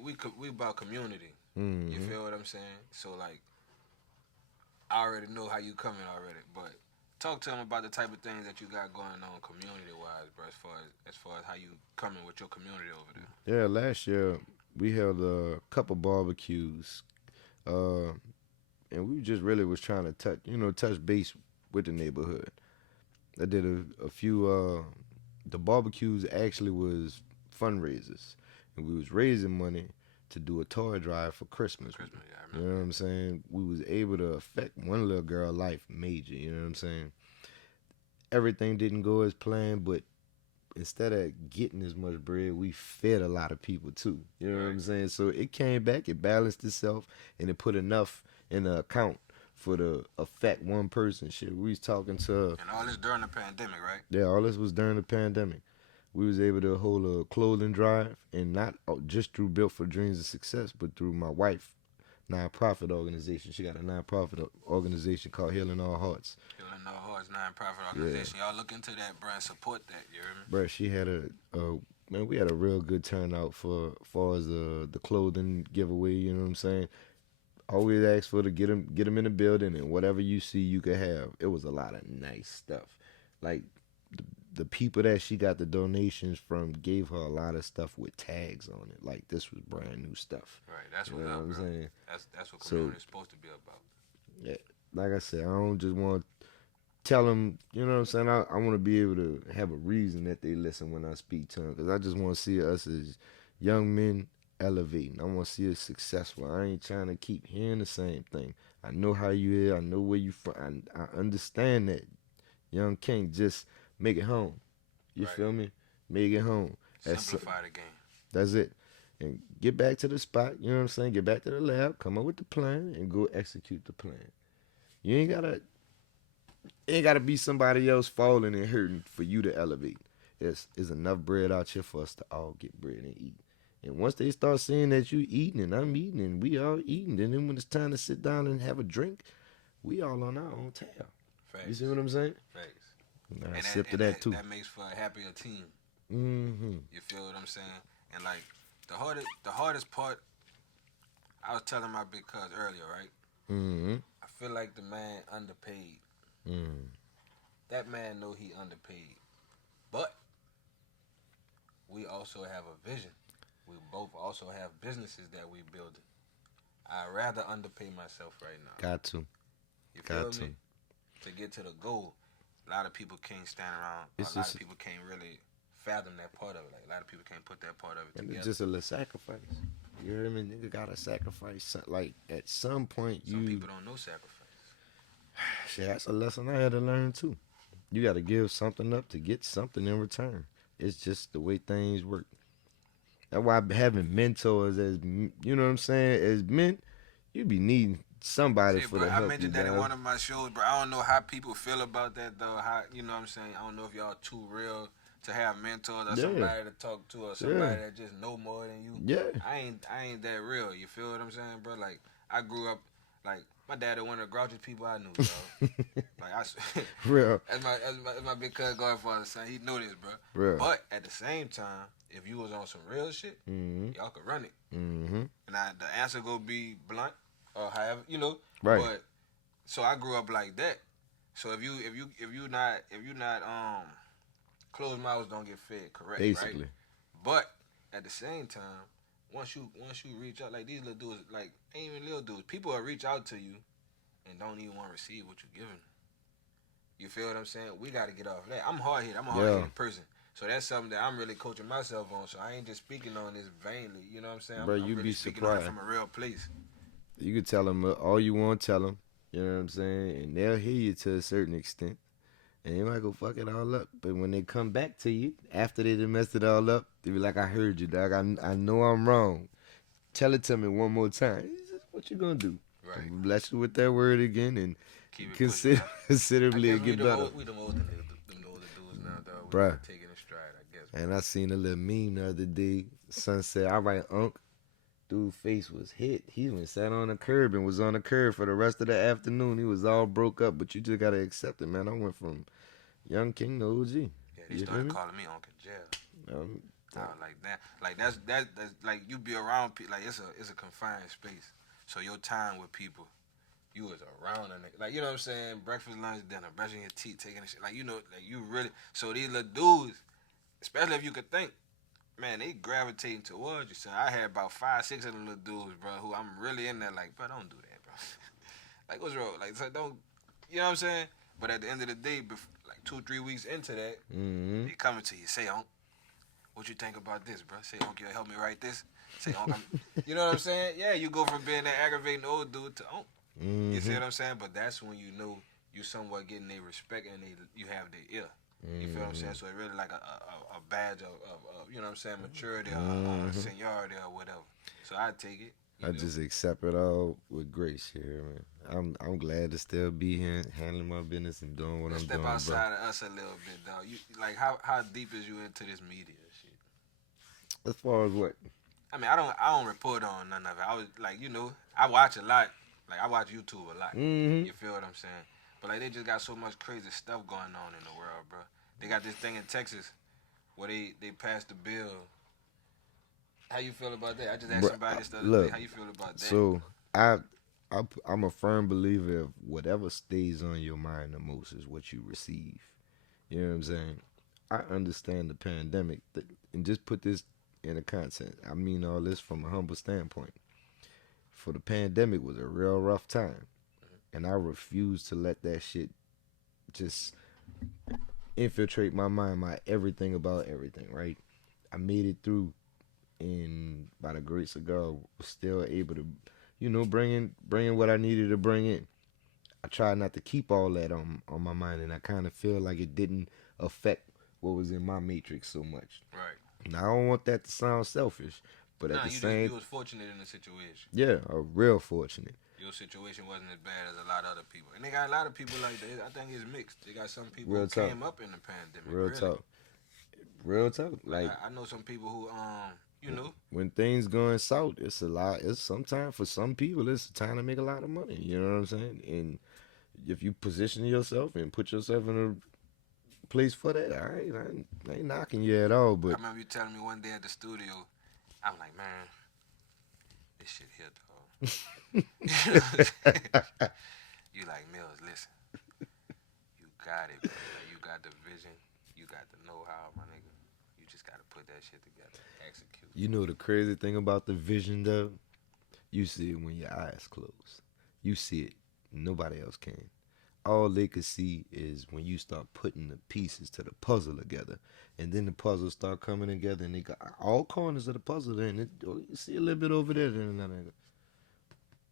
about community. You feel what I'm saying? So, like, I already know how you coming already, but talk to them about the type of things that you got going on community-wise, bro, as far as how you coming with your community over there. Yeah, last year we held a couple barbecues, and we just really was trying to touch base with the neighborhood. I did a few. The barbecues actually was fundraisers, and we was raising money to do a toy drive for Christmas. You know what I'm saying? We was able to affect one little girl's life major, you know what I'm saying? Everything didn't go as planned, but instead of getting as much bread, we fed a lot of people too. You know what I'm saying? So it came back, it balanced itself, and it put enough in the account for the affect one person. Shit, we was talking to... And all this during the pandemic, right? Yeah, all this was during the pandemic. We was able to hold a clothing drive, and not just through Built for Dreams of Success, but through my wife, nonprofit organization. She got a nonprofit organization called Healing All Hearts. Healing All Hearts nonprofit organization. Y'all look into that, bro, and support that. You hear me? Bro, she had we had a real good turnout for as far as the clothing giveaway. You know what I'm saying? Always ask for to get them in the building, and whatever you see, you could have. It was a lot of nice stuff. Like the people that she got the donations from gave her a lot of stuff with tags on it. Like, this was brand new stuff. Right, that's what I'm saying. That's what community is supposed to be about. Yeah, like I said, I don't just want to tell them, you know what I'm saying? I want to be able to have a reason that they listen when I speak to them, because I just want to see us as young men elevating. I want to see us successful. I ain't trying to keep hearing the same thing. I know how you is. I know where you from. I understand that. Young can't just make it home. You feel me? Make it home. Simplify the game. That's it. And get back to the spot, you know what I'm saying? Get back to the lab, come up with the plan, and go execute the plan. You ain't gotta be somebody else falling and hurting for you to elevate. There's enough bread out here for us to all get bread and eat. And once they start seeing that you eating and I'm eating and we all eating, then when it's time to sit down and have a drink, we all on our own tab. Facts. You see what I'm saying? Facts. And I sip to that too. That makes for a happier team. Mm-hmm. You feel what I'm saying? And like the hardest part, I was telling my big cuz earlier, right? Mm-hmm. I feel like the man underpaid. That man know he underpaid. But we also have a vision. We both also have businesses that we building. I'd rather underpay myself right now. Got to. You feel me? To get to the goal. A lot of people can't stand around. A lot of people can't really fathom that part of it. Like, a lot of people can't put that part of it together. It's just a little sacrifice. You hear me? Nigga gotta sacrifice. Like, at some point, Some people don't know sacrifice. Shit, that's a lesson I had to learn too. You gotta give something up to get something in return. It's just the way things work. That's why having mentors, as you know what I'm saying, as men, you be needing somebody for the help. I mentioned that in one of my shows, bro. I don't know how people feel about that though. How, you know what I'm saying? I don't know if y'all too real to have mentors or somebody to talk to or somebody that just know more than you. Yeah. I ain't that real. You feel what I'm saying, bro? Like, I grew up, like, My dad was one of the grouchiest people I knew, bro. Like Real. As my big cousin Godfather's son, he knew this, bro. Real. But at the same time, if you was on some real shit, y'all could run it. Mm-hmm. And the answer go be blunt or however, you know. Right. But so I grew up like that. So if you not closed mouths don't get fed, correct? Basically. Right? But at the same time, once you reach out, like these little dudes, like ain't even little dudes, people will reach out to you and don't even want to receive what you're giving. You feel what I'm saying? We got to get off that. I'm hard hit. I'm a hard hitting person. So that's something that I'm really coaching myself on. So I ain't just speaking on this vainly. You know what I'm saying? Bro, I'm you really be speaking on it surprised. from a real place. You can tell them all you want to tell them. You know what I'm saying? And they'll hear you to a certain extent. And they might go fuck it all up. But when they come back to you, after they done messed it all up, they be like, I heard you, dog. I know I'm wrong. Tell it to me one more time. He says, what you going to do? Right. Bless you with that word again and Keep it considerably get better. We them older dudes now, dog. We Bruh. taking a stride, I guess. And I seen a little meme the other day. Son said, all right, Unc. Dude's face was hit. He even sat on the curb and was on the curb for the rest of the afternoon. He was all broke up, but you just got to accept it, man. I went from young king to OG. Yeah, they You started feel me? calling me Uncle Jail. Like that. Like that's like you be around people. Like it's a confined space. So your time with people, you was around a nigga. Like you know what I'm saying? Breakfast, lunch, dinner, brushing your teeth, taking a shit. Like you know, like you really. So these little dudes, especially if you could think, man, they gravitating towards you. So I had about 5, 6 of them little dudes, bro, who I'm really in there. Like, bro, don't do that, bro. Like what's wrong? Like so don't. You know what I'm saying? But at the end of the day, like 2-3 weeks into that, they coming to you. Say, Unc, what you think about this, bro? Say, Unc, you help me write this. Say, Unc, you know what I'm saying? Yeah, you go from being that aggravating old dude to Unc. You see what I'm saying? But that's when you know you somewhat getting their respect and you have their ear. You feel what I'm saying? So it's really like a badge of you know what I'm saying, maturity or seniority or whatever. So I take it. I just accept it all with grace here, man. I'm glad to still be here, handling my business and doing what I'm doing. Step outside of us a little bit, dog. You like how deep is you into this media shit? As far as what? I mean, I don't report on none of it. I was like, you know, I watch a lot. Like I watch YouTube a lot. You feel what I'm saying? But like they just got so much crazy stuff going on in the world, bro. They got this thing in Texas where they passed the bill. How you feel about that? I just asked somebody this the other day. How you feel about that? So I'm a firm believer of whatever stays on your mind the most is what you receive. You know what I'm saying? I understand the pandemic, and just put this in a context. I mean all this from a humble standpoint. For the pandemic was a real rough time, and I refuse to let that shit just infiltrate my mind, my everything about everything. Right? I made it through. And by the grace of God, was still able to, you know, bring in what I needed to bring in. I tried not to keep all that on my mind, and I kind of feel like it didn't affect what was in my matrix so much. Right. Now I don't want that to sound selfish, but at the same, you was fortunate in the situation. Yeah, real fortunate. Your situation wasn't as bad as a lot of other people, and they got a lot of people like that. I think it's mixed. They got some people Real who talk. came up in the pandemic. Real talk. Like I know some people who you know, when things going south, it's a lot. It's sometimes for some people, it's time to make a lot of money. You know what I'm saying? And if you position yourself and put yourself in a place for that, I ain't knocking you at all. But I remember you telling me one day at the studio, I'm like, man, this shit here, dog. You like, Mills, listen, you got it, bro. You got the vision, you got the know-how, my nigga. You just got to put that shit together, execute. You know the crazy thing about the vision, though? You see it when your eyes close. You see it. Nobody else can. All they could see is when you start putting the pieces to the puzzle together. And then the puzzle start coming together, and they got all corners of the puzzle there. And you see a little bit over there. Then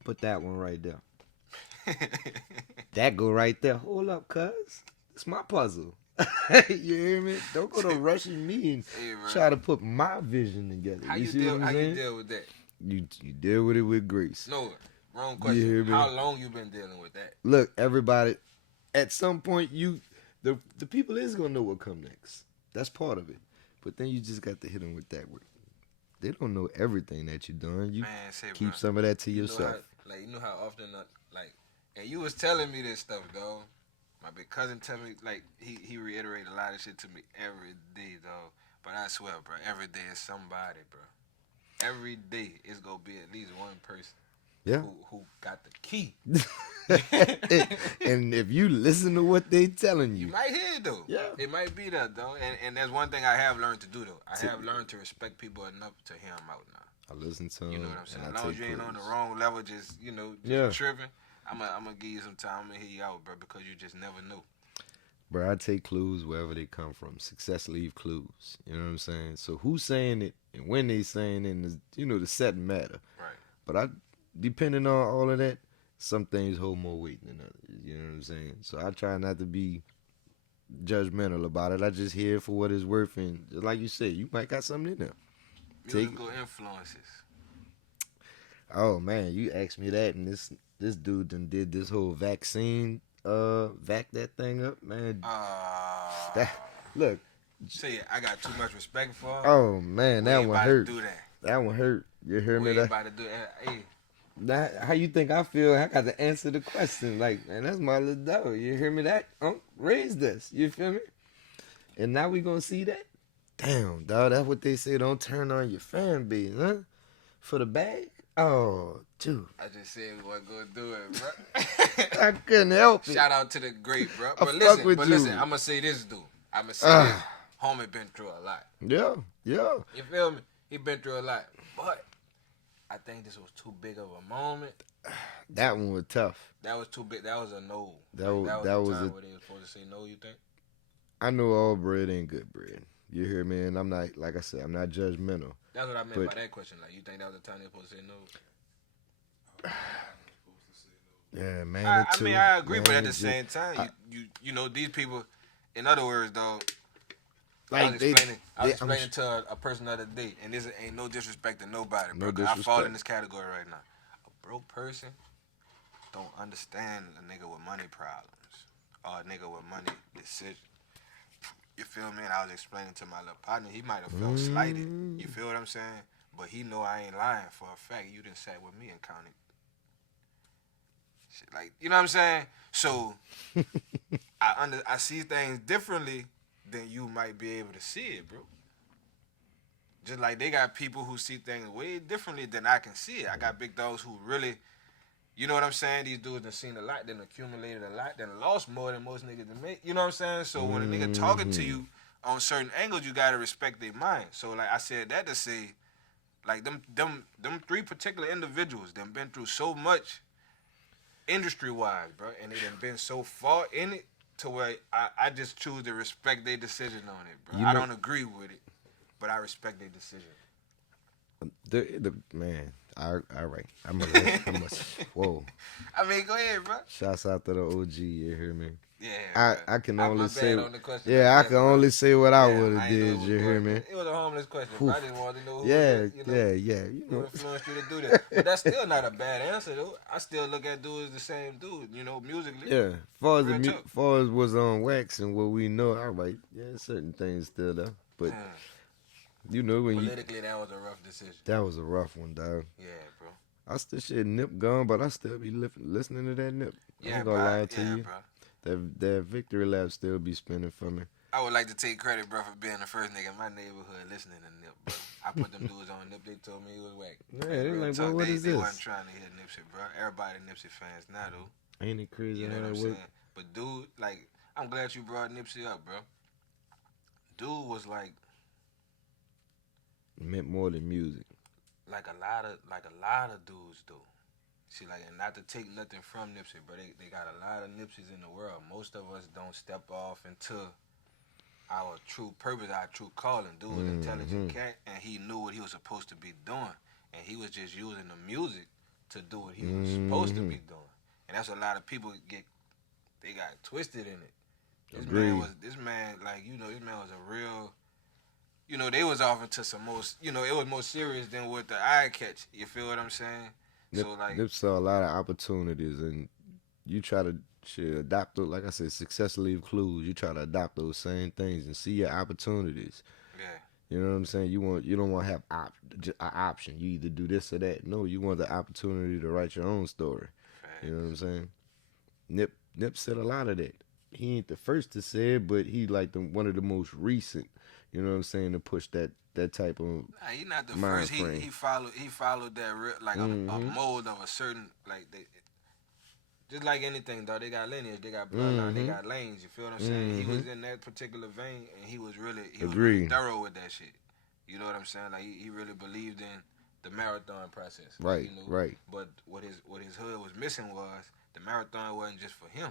put that one right there. That go right there. Hold up, cuz. It's my puzzle. You hear me? Don't go to rushing me and try to put my vision together. How you you see deal? what I'm How saying? you deal with that? You deal with it with grace. No, wrong You question. hear me? How long you been dealing with that? Look, everybody, at some point, the people is gonna know what come next. That's part of it. But then you just got to hit them with that word. They don't know everything that you're doing. You Man, say, keep bro, some of that to you know yourself. you know how often, like, And you was telling me this stuff, dog. My big cousin telling me, like, he reiterated a lot of shit to me every day, dog. But I swear, bro, every day is somebody, bro. Every day it's gonna be at least one person who got the key. And if you listen to what they telling you, you might hear it, though. Yeah. It might be that, though. And that's one thing I have learned to do, though. I have learned to respect people enough to hear them out now. I listen to them. You know what I'm saying? And As long as you ain't on the wrong level, just tripping, I'm gonna give you some time. I'm gonna hear you out, bro, because you just never know. Bro, I take clues wherever they come from. Success leave clues. You know what I'm saying? So who's saying it and when they saying it is, the setting matter. Right. But depending on all of that, some things hold more weight than others. You know what I'm saying? So I try not to be judgmental about it. I just hear it for what it's worth, and like you said, you might got something in there. Musical influences. Oh man, you asked me that, and this dude done did this whole vaccine, vac that thing up, man. Look. See, I got too much respect for her. Oh man, that one hurt. Do that. That one hurt. You hear me? About to do that. Hey. Now, how you think I feel? I got to answer the question. Like, man, that's my little dog. You hear me? That raise this. You feel me? And now we gonna see that. Damn, dog. That's what they say. Don't turn on your fan base, huh? For the bag. Oh, dude. I just said we wasn't gonna do it, bro. I couldn't help it. Shout out to the great, bro. But listen, I'm gonna say this, dude. I'm gonna say this. Homie been through a lot. Yeah. You feel me? He been through a lot, but I think this was too big of a moment. That one was tough. That was too big. That was a no. That was the time where they was supposed to say no. You think? I know all bread ain't good bread. You hear me? And I'm not, like I said, I'm not judgmental. That's what I meant by that question. Like, you think that was the time they were supposed to say no? Yeah, man. I mean, I agree, but at the same time, you know, these people. In other words, though, I was explaining to a person the other day, and this ain't no disrespect to nobody, bro. I fall in this category right now. A broke person don't understand a nigga with money problems or a nigga with money decisions. You feel me? And I was explaining to my little partner, he might have felt slighted. You feel what I'm saying? But he know I ain't lying for a fact. You done sat with me and counted shit, like, you know what I'm saying? So I see things differently than you might be able to see it, bro. Just like they got people who see things way differently than I can see it. I got big dogs who really, you know what I'm saying? These dudes done seen a lot, done accumulated a lot, done lost more than most niggas done make. You know what I'm saying? So when a nigga talking to you on certain angles, you gotta respect their mind. So like I said that to say, like them three particular individuals done been through so much industry-wise, bro, and they done been so far in it to where I just choose to respect their decision on it, bro. I don't agree with it, but I respect their decision. The man, all right. I'm a whoa. I mean, go ahead, bro. Shouts out to the OG. You hear me? Yeah. I can only say. Yeah, I can only say what I would have did. You hear me? It was a harmless question, bro. I just wanted to know who. Yeah. Who influenced you to do that? But that's still not a bad answer, though. I still look at dude as the same dude, you know, musically. Yeah. Far as was on wax and what we know, all right. Yeah, certain things still there, but. You know when politically, that was a rough decision. That was a rough one, dog. Yeah, bro. I still shit Nip gone, but I still be listening to that Nip. Yeah, I ain't gonna lie to you. Bro. That victory lap still be spinning for me. I would like to take credit, bro, for being the first nigga in my neighborhood listening to Nip, bro. I put them dudes on Nip. They told me he was whack. Yeah, they like, bro, what is this? They wasn't trying to hear Nipsey, bro. Everybody Nipsey fans now, though. Ain't it crazy? You know what I'm saying? But dude, like, I'm glad you brought Nipsey up, bro. Dude was like. Meant more than music. Like a lot of dudes do. See, like, and not to take nothing from Nipsey, but they got a lot of Nipseys in the world. Most of us don't step off into our true purpose, our true calling. Dude was an intelligent cat, and he knew what he was supposed to be doing. And he was just using the music to do what he was supposed to be doing. And that's what a lot of people they got twisted in it. This man was a real. You know, they was off into some most, you know, it was more serious than what the eye catch. You feel what I'm saying? Nip saw a lot of opportunities, and you try to adopt those, like I said, success leave clues. You try to adopt those same things and see your opportunities. Yeah. You know what I'm saying? You don't want to have an option. You either do this or that. No, you want the opportunity to write your own story. Facts. You know what I'm saying? Nip said a lot of that. He ain't the first to say it, but he like one of the most recent. You know what I'm saying, to push that type of. Nah, he not the mind first. frame. He followed that like a mold of a certain like they. Just like anything, though, they got lineage, they got bloodline, they got lanes. You feel what I'm saying? He was in that particular vein, and he was really thorough with that shit. You know what I'm saying? Like he really believed in the marathon process. Right, you know? right. But what his hood was missing was the marathon wasn't just for him.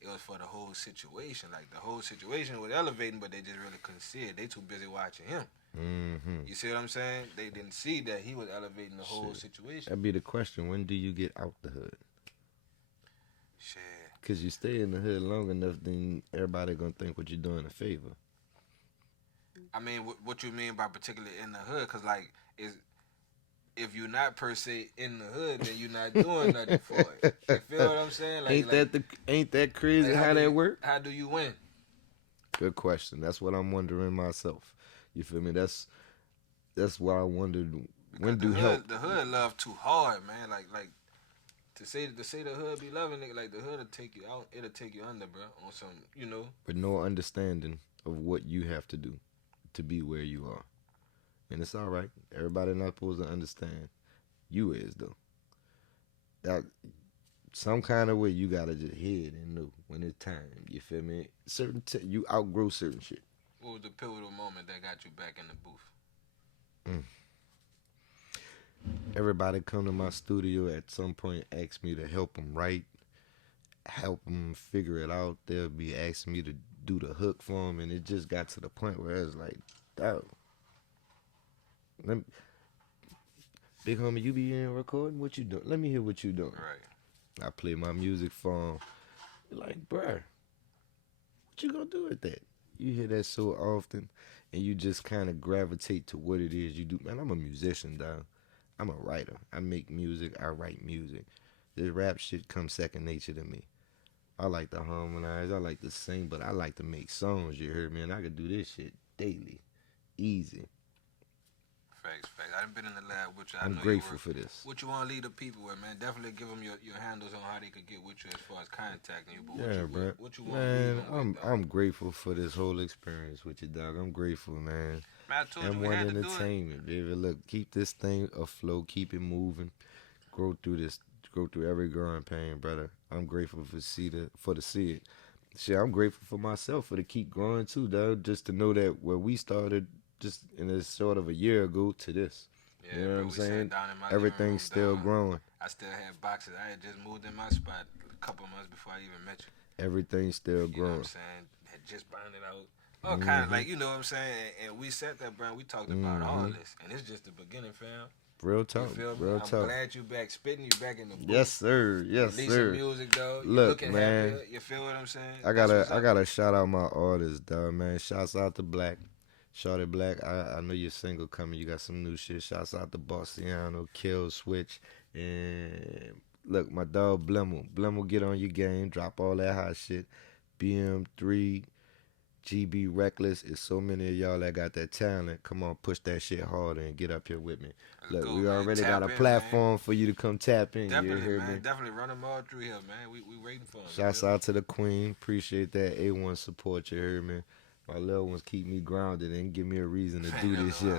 It was for the whole situation. Like the whole situation was elevating, but they just really couldn't see it. They too busy watching him. Mm-hmm. You see what I'm saying? They didn't see that he was elevating the whole situation. That'd be the question. When do you get out the hood? Shit. Because you stay in the hood long enough, then everybody gonna think what you're doing a favor. I mean, what you mean by particularly in the hood? Because, like, if you're not per se in the hood, then you're not doing nothing for it. You feel what I'm saying? Like, ain't that crazy like how that work? How do you win? Good question. That's what I'm wondering myself. You feel me? That's why I wondered when do help. The hood love too hard, man. Like to say the hood be loving it, like the hood will take you out, it'll take you under, bro, on some, you know. With no understanding of what you have to do to be where you are. And it's all right. Everybody not supposed to understand. You is, though. That some kind of way you gotta just head and know when it's time. You feel me? You outgrow certain shit. What was the pivotal moment that got you back in the booth? Everybody come to my studio at some point, ask me to help them write, help them figure it out. They'll be asking me to do the hook for them, and it just got to the point where it's like, oh, big homie, you be in recording? What you doing? Let me hear what you doing. Right. I play my music for them. Like, bruh, what you gonna do with that? You hear that so often, and you just kind of gravitate to what it is you do. Man, I'm a musician, dog. I'm a writer. I make music. I write music. This rap shit comes second nature to me. I like to harmonize. I like to sing, but I like to make songs, you heard me? And I could do this shit daily. Easy. Facts. I done been in the lab with you. I'm grateful for this. What you want to lead the people with, man? Definitely give them your handles on how they could get with you as far as contacting you. But what you want man, to lead them I'm grateful for this whole experience with you, dog. I'm grateful, man. I told you M1 we had Entertainment, baby. Look, keep this thing afloat. Keep it moving. Grow through every growing pain, brother. I'm grateful to see it. Shit, I'm grateful for myself for to keep growing too, dog. Just to know that where we started, just in a sort of a year ago to this. Yeah, you know what I'm saying? Everything's still growing. I still had boxes. I had just moved in my spot a couple months before I even met you. Everything's still growing. You know what I'm saying? Had just burned it out. All kind of, like, you know what I'm saying? And we sat there, bro, we talked about all this. And it's just the beginning, fam. Real talk. You feel me? Real I'm talk. glad you back, spitting you back in the booth. Yes, sir. Yes, Releasing sir. music, though. Look, looking man. happier. You feel what I'm saying? I gotta shout out my artists, dog, man. Shouts out to Black. Shorty Black, I know you're single coming. You got some new shit. Shouts out to Bossiano, Killswitch, and look, my dog Blemmel. Blemmel, get on your game. Drop all that hot shit. BM3, GB Reckless. It's so many of y'all that got that talent. Come on, push that shit harder and get up here with me. Look, we already got a platform for you to come tap in. Definitely, you hear man. me? Definitely run them all through here, man. We waiting for them. Shouts out to the Queen. Appreciate that. A1 support, you hear me? My little ones keep me grounded and give me a reason to do this shit.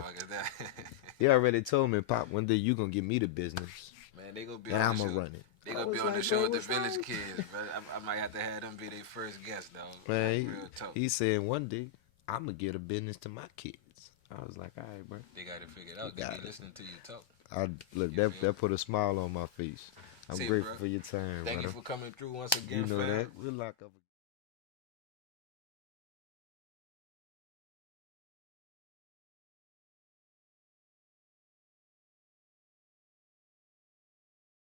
He already told me, Pop, one day you gonna give me the business. Man, they gonna be and on I'm the gonna show. run it. They gonna be on the show with the Village Kids, bro. I might have to have them be their first guest, though. Man, he said one day I'm gonna get a business to my kids. I was like, all right, bro. They got it figured out. They be listening to you talk. That put a smile on my face. I'm grateful for your time, Thank brother. you for coming through once again, you know fam. that. We'll lock up.